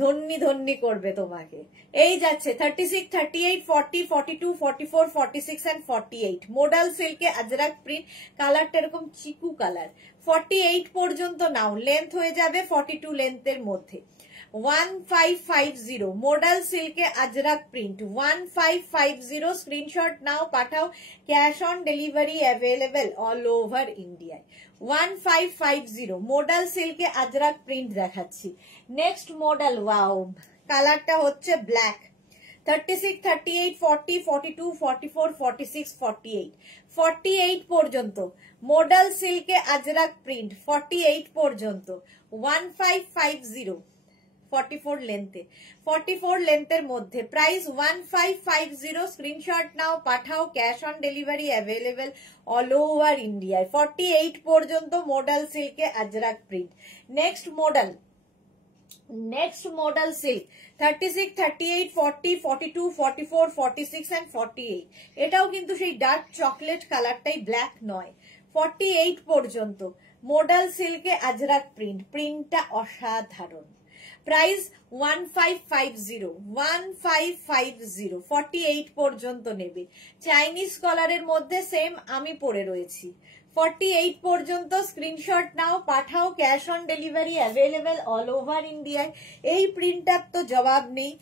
ধন্যি ধন্যি করবে তোমাকে। এই যাচ্ছে 36, 38, 40, 42, 44, 46 and 48 মোডাল সিল্কে আজরাক প্রিন্ট। কালারটা এরকম চিকু কালার। 48 পর্যন্ত নাও, লেন্থ হয়ে যাবে 42 লেন্থের মধ্যে। 1550 মোডাল সিল্কে আজরাক প্রিন্ট, 1550। স্ক্রিনশট নাও, পাঠাও, cash on delivery available all over ইন্ডিয়ায়। 1550 মোডাল সিল্কে আজরাক প্রিন্ট দেখাচ্ছি। নেক্সট মডেল, ওয়াও, কালারটা হচ্ছে ব্ল্যাক। 36, 38, 40, 42, 44, 46, 48। 48 পর্যন্ত মোডাল সিল্কে আজরাক প্রিন্ট, 48 পর্যন্ত 1550। 44 লেন্থে, 44 লেন্থের মধ্যে, প্রাইস 1550। স্ক্রিনশট নাও, পাঠাও, cash on delivery available all over ইন্ডিয়ায়। 48 পর্যন্ত মোডাল সিল্কে Ajrak print. Next modal silk 36, 38, 40, 42, 44, 46 and 48। এটাও কিন্তু সেই ডার্ক চকলেট কালারটাই, ব্ল্যাক নয়। 48 পর্যন্ত মোডাল সিল্কে আজরাক প্রিন্ট, প্রিন্টটা অসাধারণ। প্রাইস 1550। 1550 48 পর্যন্ত নেবে। চাইনিজ কলারের মধ্যে সেম আমি পরে রয়েছি। 48 পর্যন্ত স্ক্রিনশট নাও, পাঠাও, cash on delivery available all over ইন্ডিয়ায়। এই প্রিন্টটার তো জবাব নেই,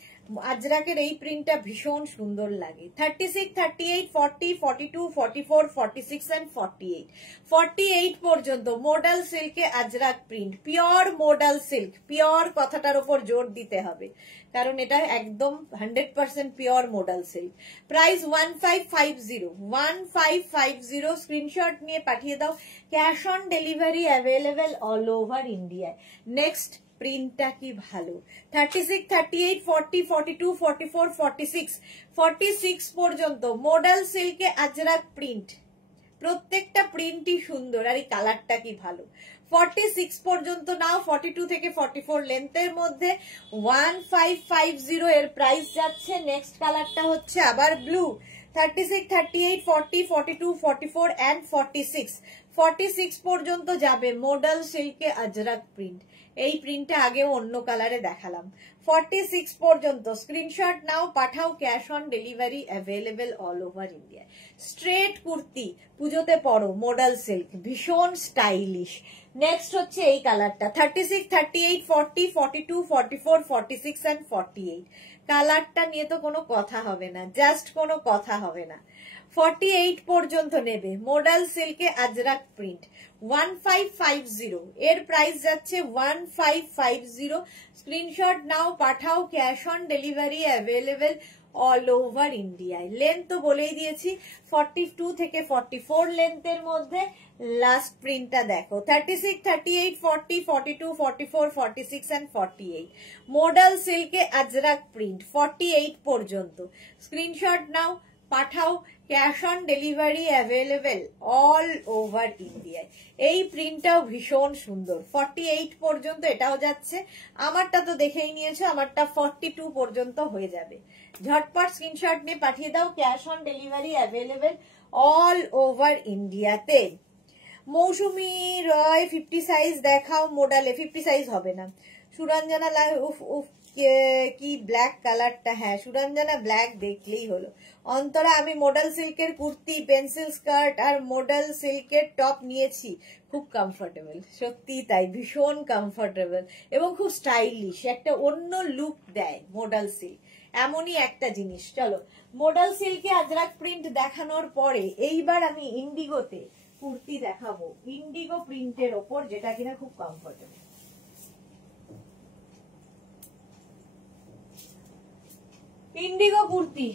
আজরাকের এই প্রিন্টটা ভীষণ সুন্দর লাগে। 36, 38, 40, 42, 44, 46 and 48। 48 পর্যন্ত মোডাল সিল্কে Ajrak print, pure modal silk. Pure কথাটার উপর জোর দিতে হবে, কারণ এটা একদম 100% pure modal silk. Price 1550। 1550 screenshot নিয়ে পাঠিয়ে দাও, cash on delivery available all over ইন্ডিয়ায়। নেক্সট প্রিন্টটা কি ভালো। 36, 38, 40, 42, 44, 46। 46 পর্যন্ত মোডাল সিল্কে আজরাক প্রিন্ট, প্রত্যেকটা প্রিন্টই সুন্দর, আর এই কালারটা কি ভালো। 46 পর্যন্ত নাও, 42 থেকে 44 লেন্থের মধ্যে। 1550 এর প্রাইস যাচ্ছে। নেক্সট কালারটা হচ্ছে আবার ব্লু। 36, 38, 40, 42, 44 and 46। 46 পর্যন্ত যাবে মোডাল সিল্কে আজরাক প্রিন্ট। এই প্রিন্টটা আগেও অন্য কালারে দেখালাম। 46 পর্যন্ত স্ক্রিনশট নাও, পাঠাও, cash on delivery available all over India. Straight kurti, পুজোতে পরো, মোডাল সিল্ক, ভীষণ স্টাইলিশ। নেক্সট হচ্ছে এই কালারটা 36, 38, 40, 42, 44, 46 and 48। কালারটা নিয়ে তো কোনো কথা হবে না, জাস্ট কোনো কথা হবে না। 48 পর্যন্ত নেবে। মোডাল সিল্কে আজরাক প্রিন্ট 1550, এর প্রাইস যাচ্ছে 1550। স্ক্রিনশট নাও, পাঠাও, cash on delivery available all over ইন্ডিয়ায়। লেন্থ তো বলেই দিয়েছি 42 থেকে 44 লেন্থের মধ্যে। লাস্ট প্রিন্টটা দেখো 36, 38, 40, 42, 44, 46 and 48। মোডাল সিল্কে আজরাক প্রিন্ট 48 পর্যন্ত। স্ক্রিনশট নাও, পাঠাও, cash on delivery available all over ইন্ডিয়ায়। এই প্রিন্টটাও ভীষণ সুন্দর। 48 পর্যন্ত এটাও যাচ্ছে। আমারটা তো দেখেই নিয়েছো, আমারটা 42 পর্যন্ত হয়ে যাবে। ঝটপট স্ক্রিনশট নিয়ে পাঠিয়ে দাও, cash on delivery available all over ইন্ডিয়াতে। মৌসুমি রয় 50 সাইজ দেখাও মোডালে। 50 সাইজ হবে না। সুরঞ্জনা উফ উফ কি ব্ল্যাক কালারটা, হ্যাঁ সুরঞ্জনা ব্ল্যাক দেখলেই হলো। অন্তরা আমি মডেল সিল্কের কুর্তি, পেন্সিল স্কার্ট আর মডেল সিল্কের টপ নিয়েছি, খুব কমফোর্টেবল। সত্যি তাই, ভীষণ কমফোর্টেবল এবং খুব স্টাইলিশ, একটা অন্য লুক দেয় মডেল সিল্ক, এমনই একটা জিনিস। চলো মডেল সিল্কে আজরাক প্রিন্ট দেখানোর পরে এইবার আমি ইন্ডিগোতে কুর্তি দেখাবো, ইন্ডিগো প্রিন্টের ওপর, যেটা কিনা খুব কমফোর্টেবল। ইন্ডিগো কুর্তি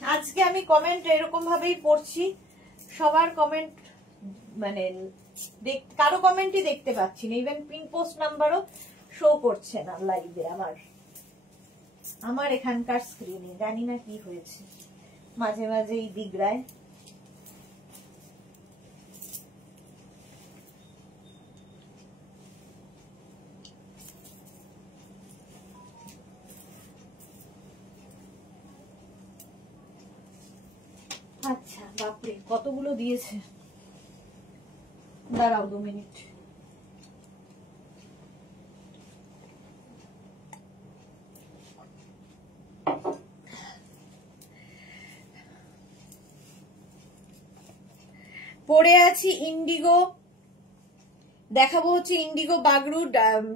আজকে আমি কমেন্ট এরকম ভাবেই পড়ছি, সবার কমেন্ট মানে কারো কমেন্টই দেখতে পাচ্ছি না, ইভেন পিন পোস্ট নাম্বারও শো করছে না লাইভে আমার এখানকার স্ক্রিনে। জানি না কি হয়েছে, মাঝে মাঝেই বিগড়ায়। আচ্ছা বাপরে কতগুলো দিয়েছে, দাঁড়াও 2 মিনিট। পরে আছি ইন্ডিগো, দেখাবো হচ্ছে ইন্ডিগো বাগরু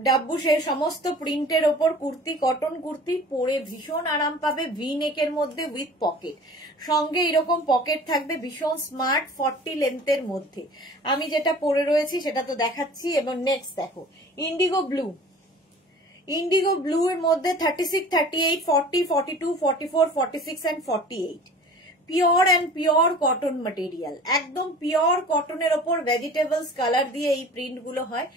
ডাব্বু, সে সমস্ত প্রিন্টের ওপর কুর্তি, কটন কুর্তি, পরে ভীষণ আরাম পাবে। ভি নেকের মধ্যে উইথ পকেট, সঙ্গে এরকম পকেট থাকবে, ভীষণ স্মার্ট। 40 লেন্থের মধ্যে আমি যেটা পরে রয়েছি সেটা তো দেখাচ্ছি। এবং নেক্সট দেখো ইন্ডিগো ব্লু, ইন্ডিগো ব্লু এর মধ্যে 36, 38, 40, 42, 44, 46 and 48। Pure and pure cotton material, একদম পিওর কটনের ওপর ভেজিটেবলস কালার দিয়ে এই প্রিন্ট গুলো হয়।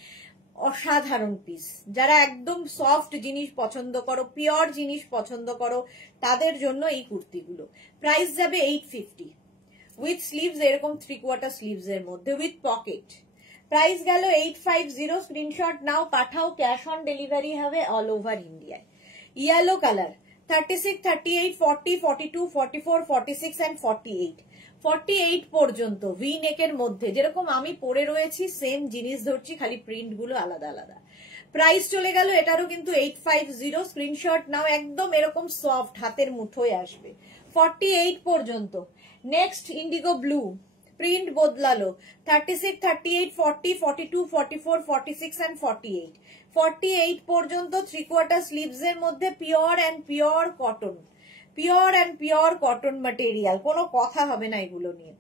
অসাধারণ পিস। যারা একদম সফট জিনিস পছন্দ করো, পিওর জিনিস পছন্দ করো, তাদের জন্য এই কুর্তিগুলো। প্রাইস যাবে 850 উইথ স্লিভস, এরকম 3/4 স্লিভস এর মধ্যে উইথ পকেট। প্রাইস গেল 850। স্ক্রিনশট নাও, পাঠাও, ক্যাশ অন ডেলিভারি হবে অল ওভার ইন্ডিয়ায়। Yellow colour 36, 38, 40, 42, 44, 46 and 48। 48 পর্যন্ত ভি নেকের মধ্যে, যেরকম আমি পরে রয়েছি সেম জিনিস ধরছি, খালি প্রিন্ট গুলো আলাদা আলাদা। প্রাইস চলে গেল এটারও কিন্তু 850। স্ক্রিনশট নাও, একদম এরকম সফট, হাতের মুঠোয় আসবে। 48 পর্যন্ত। নেক্সট ইন্ডিগো ব্লু, প্রিন্ট বদলালো 36, 38, 40, 42, 44, 46 and 48। 48 পর্যন্ত 3/4 স্লিভস এর মধ্যে pure and pure cotton, pure and pure cotton material, কোনো কথা হবে না এগুলো নিয়ে।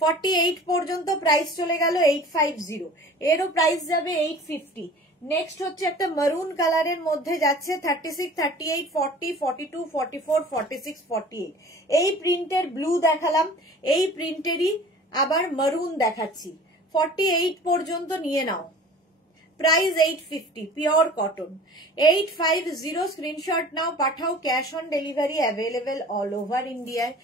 48 পর্যন্ত প্রাইস চলে গেল 850, এরও প্রাইস যাবে 850। নেক্সট হচ্ছে একটা মারুন কালারের মধ্যে যাচ্ছে 36, 38, 40, 42, 44, 46, 48। এই প্রিন্টের ব্লু দেখালাম, এই প্রিন্টেরই আবার মারুন দেখাচ্ছি। 48 পর্যন্ত নিয়ে নাও। Price 850, pure cotton 850। স্ক্রিনশট নাও, পাঠাও, cash on delivery available all over ইন্ডিয়ায়।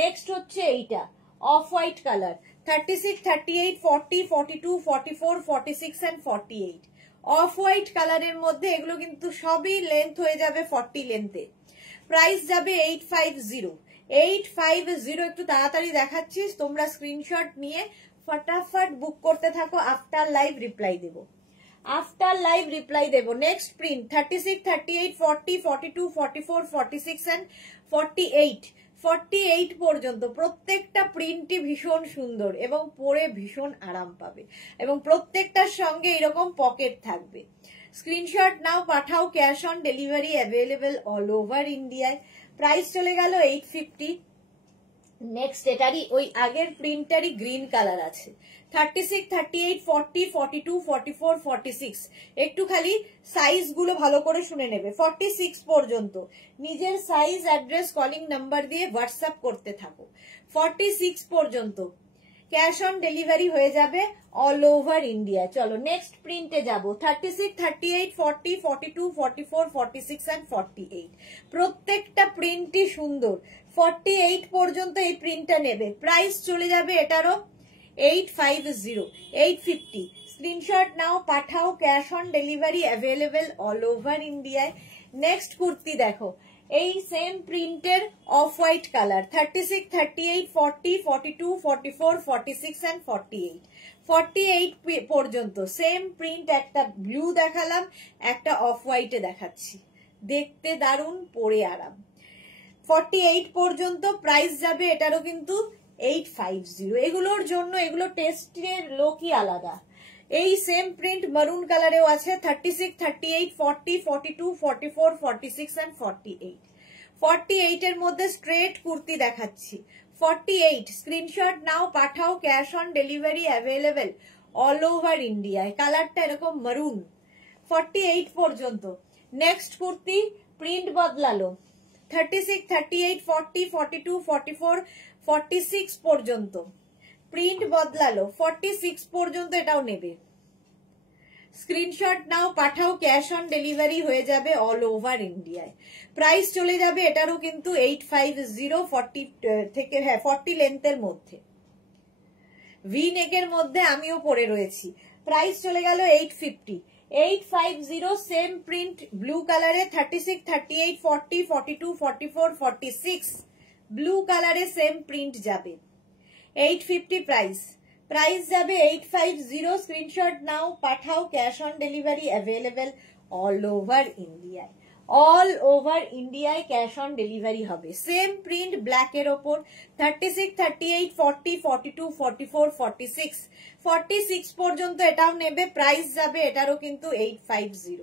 নেক্সট হচ্ছে এইটা off white colour 36, 38, 40, 42, 44, 46 and 48। Off white কালারের মধ্যে এগুলো কিন্তু সবই লেন্থ হয়ে যাবে 40 লেন্থে। প্রাইস যাবে 850। 850 একটু তাড়াতাড়ি দেখাচ্ছিস, তোমরা স্ক্রিনশট নিয়ে ফটাফট বুক করতে থাকো, আফটার লাইভ রিপ্লাই দেবো, আফটার লাইভ রিপ্লাই দেবো। Next print 36, 38, 40, 42, 44, 46 and 48। 48 পর্যন্ত প্রত্যেকটা প্রিন্টই ভীষণ সুন্দর এবং পরে ভীষণ আরাম পাবে, এবং প্রত্যেকটার সঙ্গে এরকম পকেট থাকবে। স্ক্রিনশট নাও, পাঠাও, cash on delivery available all over ইন্ডিয়ায়। প্রাইস চলে গেল 850। নেক্সট এটারই ওই আগের প্রিন্টারই গ্রিন কালার আছে 36, 38, 40, 42, 44, 46 একটু খালি সাইজ গুলো ভালো করে শুনে নেবে 46 পর্যন্ত নিজের সাইজ অ্যাড্রেস কলিং নাম্বার দিয়ে হোয়াটসঅ্যাপ করতে থাকো 46 পর্যন্ত ক্যাশ অন ডেলিভারি হয়ে যাবে অল ওভার ইন্ডিয়া। চলো নেক্সট প্রিন্টে যাব 36, 38, 40, 42, 44, 46 এন্ড 48 প্রত্যেকটা প্রিন্টই সুন্দর 48 পর্যন্ত এই প্রিন্টটা নেবে প্রাইস চলে যাবে এটারও 850 850 স্ক্রিনশট নাও পাঠাও cash on delivery available all over ইন্ডিয়ায়। নেক্সট কুর্তি দেখো এই সেম প্রিন্টের অফ হোয়াইট কালার 36, 38, 40, 42, 44, 46 এন্ড 48 48 পর্যন্ত সেম প্রিন্ট একটা ব্লু দেখালাম একটা অফ হোয়াইটে দেখাচ্ছি দেখতে দারুণ পরে আরাম 48 পর্যন্ত প্রাইস যাবে এটারও কিন্তু 850 এগুলোর জন্য এগুলো টেস্টের লোকই আলাদা। এই সেম প্রিন্ট মারুন কালারেও আছে 36, 38, 40, 42, 44, 46 এন্ড 48 48 এর মধ্যে স্ট্রেট কুর্তি দেখাচ্ছি 48 স্ক্রিনশট নাও পাঠাও cash on delivery available all over ইন্ডিয়ায় কালারটা এরকম মারুন 48 পর্যন্ত। নেক্সট কুর্তি প্রিন্ট বদলালো 36, 38, 40, 42, 44, 46 পর্যন্ত প্রিন্ট বদলালো 46 পর্যন্ত এটাও নেবে স্ক্রিনশট নাও পাঠাও ক্যাশ অন ডেলিভারি হয়ে যাবে অল ওভার ইন্ডিয়ায় প্রাইস চলে যাবে এটারও কিন্তু 850 40 থেকে 40 লেন্থের মধ্যে ভি নেকের মধ্যে আমিও পরে রয়েছি প্রাইস চলে গেল 850 850 সেম প্রিন্ট ব্লু কালারে 36, 38, 40, 42, 44, 46 ব্লু কালারে সেম প্রিন্ট যাবে 850 প্রাইস যাবে 850 স্ক্রিনশট নাও পাঠাও cash on delivery available all over ইন্ডিয়ায় অল ওভার ইন্ডিয়ায় ক্যাশ অন ডেলিভারি হবে সেম প্রিন্ট ব্ল্যাক এর ওপর 36, 38, 40, 42, 44, 46 46 পর্যন্ত এটাও নেবে প্রাইস যাবে এটারও কিন্তু 850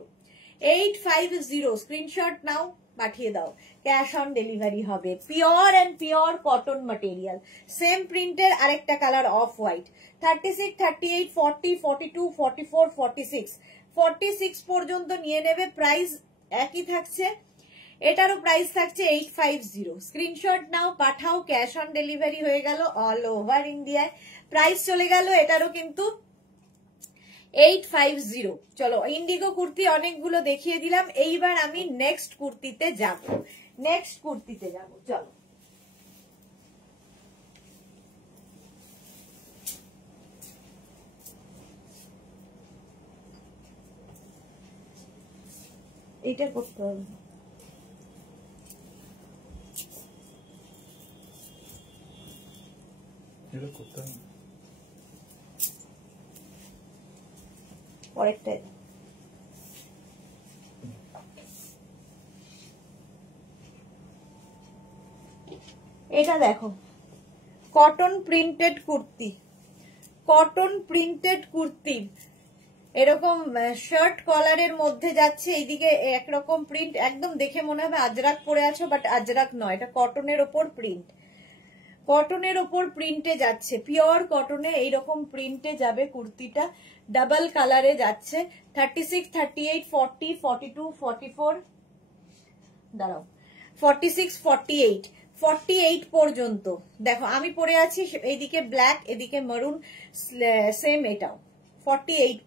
স্ক্রিনশট নাও পাঠিয়ে দাও ক্যাশ অন ডেলিভারি হবে pure and pure cotton material same প্রিন্টের আরেকটা কালার অফ হোয়াইট 36, 38, 40, 42, 44, 46 46 পর্যন্ত নিয়ে নেবে প্রাইস একই থাকছে এটারও প্রাইস থাকছে 850 স্ক্রিনশট নাও পাঠাও ক্যাশ অন ডেলিভারি হয়ে গেল অল ওভার ইন্ডিয়ায় প্রাইস চলে গেল এটারও কিন্তু 850 চলো ইন্ডিগো কুর্তি অনেকগুলো দেখিয়ে দিলাম এইবার আমি নেক্সট কুর্তিতে যাব চলো এইটা করতে হবে এটা করতে হবে পরেরটা এটা দেখো কটন প্রিন্টেড কুর্তি এরকম শার্ট কলারের মধ্যে যাচ্ছে এইদিকে একরকম প্রিন্ট একদম দেখে মনে হবে আজরাক পরে আছো বাট আজরাক নয় এটা কটনের ওপর প্রিন্টে যাচ্ছে পিওর কটনে এইরকম প্রিন্টে যাবে কুর্তিটা ডাবল কালারে যাচ্ছে 36, 38, 40, 42, 44 দাঁড়াও 46, 48 48 পর্যন্ত দেখো আমি পরে আছি এইদিকে ব্ল্যাক এদিকে মারুন সেম এটাও 48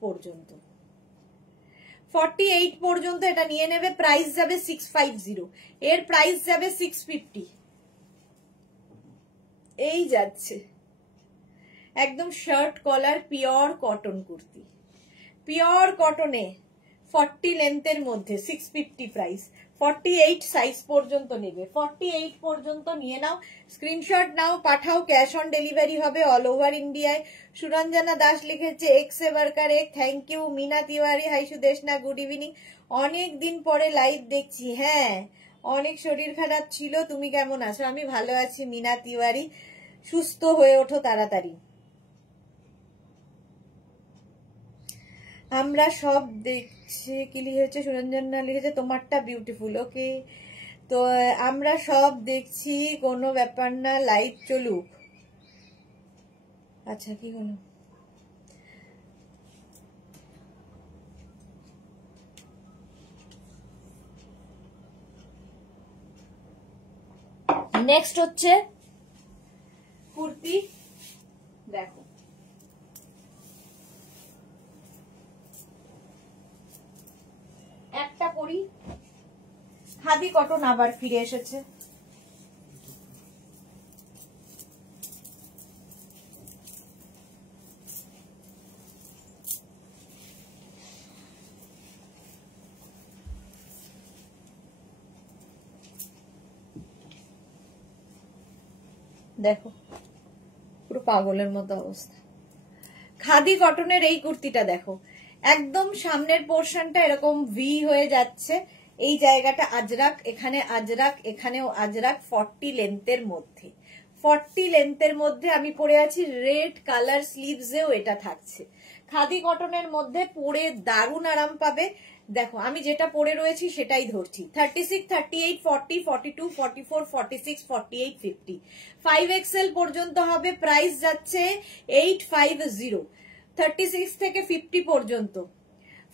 পর্যন্ত এটা নিয়ে নেবে প্রাইস যাবে 650 এর প্রাইস যাবে 650 এই যাচ্ছে একদম shirt collar pure cotton kurti pure কটনে 40 লেন্থের মধ্যে 650 প্রাইস 48 সাইজ পর্যন্ত নেবে 48 পর্যন্ত নিয়ে নাও স্ক্রিনশট নাও পাঠাও ক্যাশ অন ডেলিভারি হবে অল ওভার ইন্ডিয়ায়। সুরঞ্জনা দাস লিখেছে এক্সে ওয়ার্কার এক thank you. Meena Tiwari hi Sudeshna good evening, অনেক দিন পরে লাইভ দেখছি। হ্যাঁ অনেক শরীর খারাপ ছিল, তুমি কেমন আছো? আমি ভালো আছি মিনা তিওয়ারি, সুস্থ হয়ে ওঠো তাড়াতাড়ি। আমরা সব দেখছি কি লিখেছে সুরঞ্জনা লিখেছে তোমারটা বিউটিফুল। ওকে তো আমরা সব দেখছি, কোনো ব্যাপার না, লাইভ চলুক। আচ্ছা কি হলো? নেক্সট হচ্ছে কুর্তি। দেখো একটা পরি, খাদি কটন আবার ফিরে এসেছে। দেখো পুরো পাগলের মতো অবস্থা। খাদি কটনের এই কুর্তিটা দেখো, একদম সামনের পোর্শনটা এরকম ভি হয়ে যাচ্ছে, এই জায়গাটা আজরাক, এখানে আজরাক, এখানেও আজরাক, 40 লেন্থের মধ্যে। 40 লেন্থের মধ্যে আমি পরে আছি, রেড কালার স্লিভসেও এটা থাকছে। খাদি কটনের মধ্যে পরে দারুণ আরাম পাবে। দেখো আমি যেটা পরে রয়েছি সেটাই ধরছি। 36, 38, 40, 42, 44, 46, 48, 50, 5XL পর্যন্ত হবে। প্রাইস যাচ্ছে 850। 36 থেকে 50 পর্যন্ত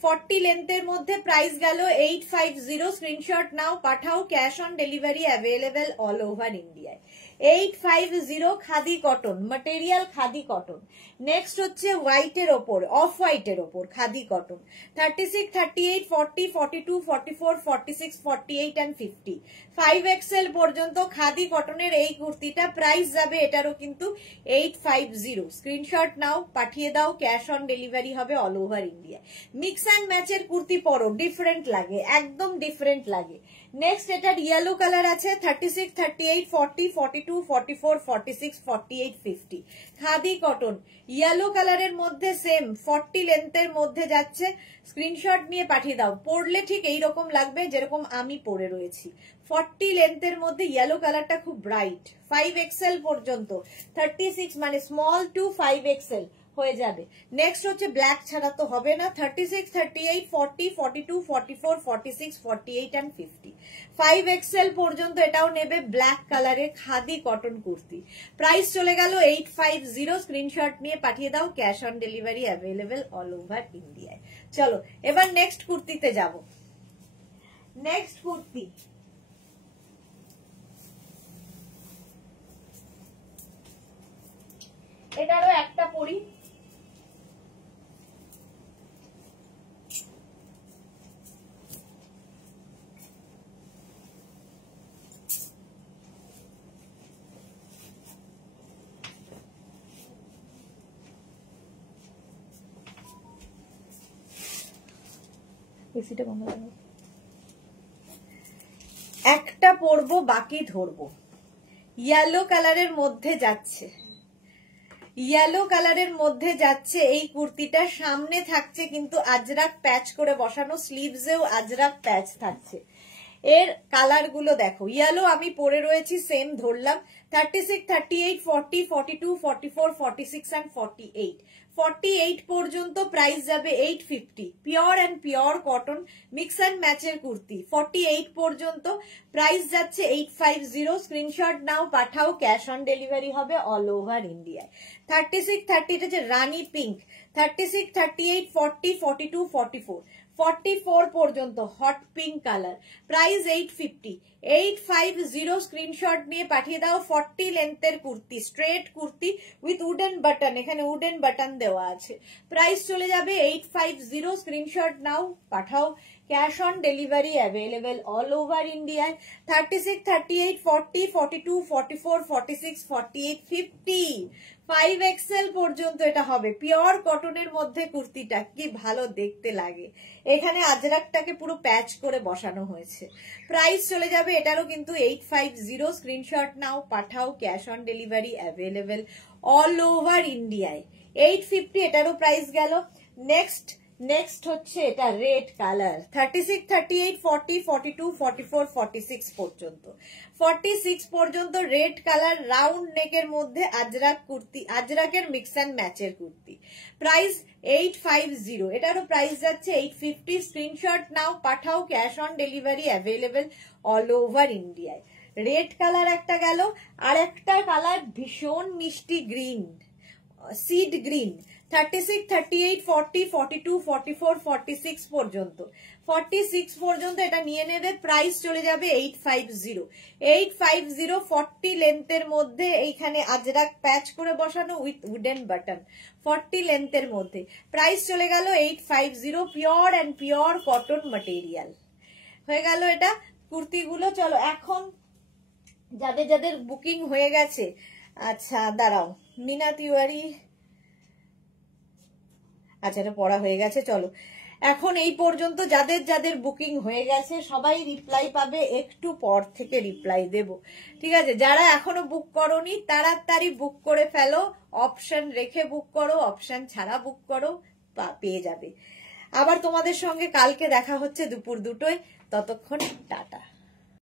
40 লেন্থের মধ্যে প্রাইস গেল 850। স্ক্রিনশট নাও, পাঠাও, cash on delivery available all over ইন্ডিয়ায়। 850 khadi cotton, material khadi cotton. Next হচ্ছে হোয়াইটের ওপর, অফ হোয়াইটের ওপর খাদি কটন। 36, 38, 40, 42, 44, 46, 48 and 50, 5XL পর্যন্ত খাদি কটনের এই কুর্তিটা প্রাইস যাবে এটারও কিন্তু 850। স্ক্রিনশট নাও, পাঠিয়ে দাও, ক্যাশ অন ডেলিভারি হবে all over India. Mix and ম্যাচের কুর্তি পরো, ডিফারেন্ট লাগে, একদম ডিফারেন্ট লাগে। নেক্সট এটার ইয়েলো কালার আছে। 36, 38, 40, 42, 44, 46, 48, 50, খাদি কটন ইয়েলো কালারের মধ্যে সেম 40 লেন্থের মধ্যে যাচ্ছে। স্ক্রিনশট নিয়ে পাঠিয়ে দাও। পরলে ঠিক এইরকম লাগবে যেরকম আমি পরে রয়েছি। 40 লেন্থের মধ্যে ইয়েলো কালারটা খুব ব্রাইট। 5XL পর্যন্ত, 36 মানে স্মল টু 5XL হয়ে যাবে। নেক্সট হচ্ছে ব্ল্যাক ছাড়া তো হবে না। 36, 38, 40, 42, 44, 46, 48 and 50, 5XL পর্যন্ত এটাও নেবে। ব্ল্যাক কালারে খাদি কটন কুর্তি, প্রাইস চলে গেল 850। স্ক্রিনশট নিয়ে পাঠিয়ে দাও, cash on delivery available all over ইন্ডিয়ায়। চলো এবার নেক্সট কুর্তিতে যাব। নেক্সট কুর্তি, এটারও একটা পরি। এসিটা বন্ধ করো। একটা পরবো, বাকি ধরবো। ইয়েলো কালারের মধ্যে যাচ্ছে, ইয়েলো কালারের মধ্যে যাচ্ছে এই কুর্তিটা। সামনে থাকছে কিন্তু আজরাক প্যাচ করে বসানো, স্লিভসেও আজরাক প্যাচ থাকছে। এর কালার গুলো দেখো, ইয়েলো আমি পরে রয়েছি, সেম ধরলাম। 36, 38, 40, 42, 44, 46 and 48, 48 পর্যন্ত প্রাইস যাবে 850। Pure and pure cotton mix and ম্যাচের কুর্তি 48 পর্যন্ত প্রাইস যাচ্ছে 850। স্ক্রিনশট নাও, পাঠাও, ক্যাশ অন ডেলিভারি হবে অল ওভার ইন্ডিয়ায়। 36, 30 এটা হচ্ছে রানী পিঙ্ক। 36, 38, 40, 42, 44, 44 পর্যন্ত hot pink colour, price 850। 850 screenshot নিয়ে পাঠিয়ে দাও। 40 লেন্থের kurti, straight kurti with wooden button, এখানে উডেন বাটন দেওয়া আছে। প্রাইস চলে যাবে 850। স্ক্রিনশট নাও, পাঠাও, cash on delivery available all over ইন্ডিয়ায়। 36, 38, 40, 42, 44, 46, 48, 50, 5XL পর্যন্ত এটা হবে। পিওর কটনের মধ্যে কুর্তিটা কি ভালো দেখতে লাগে। এখানে আজরাকটাকে পুরো প্যাচ করে বসানো হয়েছে। প্রাইস চলে যাবে এটারও কিন্তু 850। স্ক্রিনশট নাও, পাঠাও, cash on delivery available all over ইন্ডিয়ায়। 850 এটারও প্রাইস গেল। নেক্সট নেক্সট হচ্ছে এটা রেড কালার 36, 38, 40, 42, 44, 46 পর্যন্ত 46 পর্যন্ত রেড কালার রাউন্ড নেকের মধ্যে আজরাক কুর্তি, আজরাকের মিক্স অ্যান্ড ম্যাচের কুর্তি। প্রাইস 850, এটারও প্রাইস যাচ্ছে 850। স্ক্রিনশট নাও, পাঠাও, cash on delivery available all over ইন্ডিয়ায়। রেড কালার একটা গেল, আর একটা কালার ভীষণ মিষ্টি গ্রিন, সিড গ্রিন 36, 38, 40, 42, 44, 46 পর্যন্ত 46 পর্যন্ত এটা নিয়ে নেবে। প্রাইস চলে যাবে 850। 850 40 লেন্থের মধ্যে, এইখানে আজরাক প্যাচ করে বসানো উইথ উডেন বাটন 40 লেন্থের মধ্যে। প্রাইস চলে গেল 850। Pure and pure cotton material হয়ে গেল এটা কুর্তিগুলো। চলো এখন যাদের যাদের বুকিং হয়ে গেছে, আচ্ছা দাঁড়াও, মিনা তিওয়ারি, আচ্ছা এটা পড়া হয়ে গেছে। চলো এখন এই পর্যন্ত যাদের যাদের বুকিং হয়ে গেছে সবাই রিপ্লাই পাবে, একটু পর থেকে রিপ্লাই দেব, ঠিক আছে? যারা এখনো বুক করোনি তাড়াতাড়ি বুক করে ফেলো, অপশন রেখে বুক করো, অপশন ছাড়া বুক করো, পেয়ে যাবে। আবার তোমাদের সঙ্গে কালকে দেখা হচ্ছে দুপুর 2টোয়, ততক্ষণ টাটা।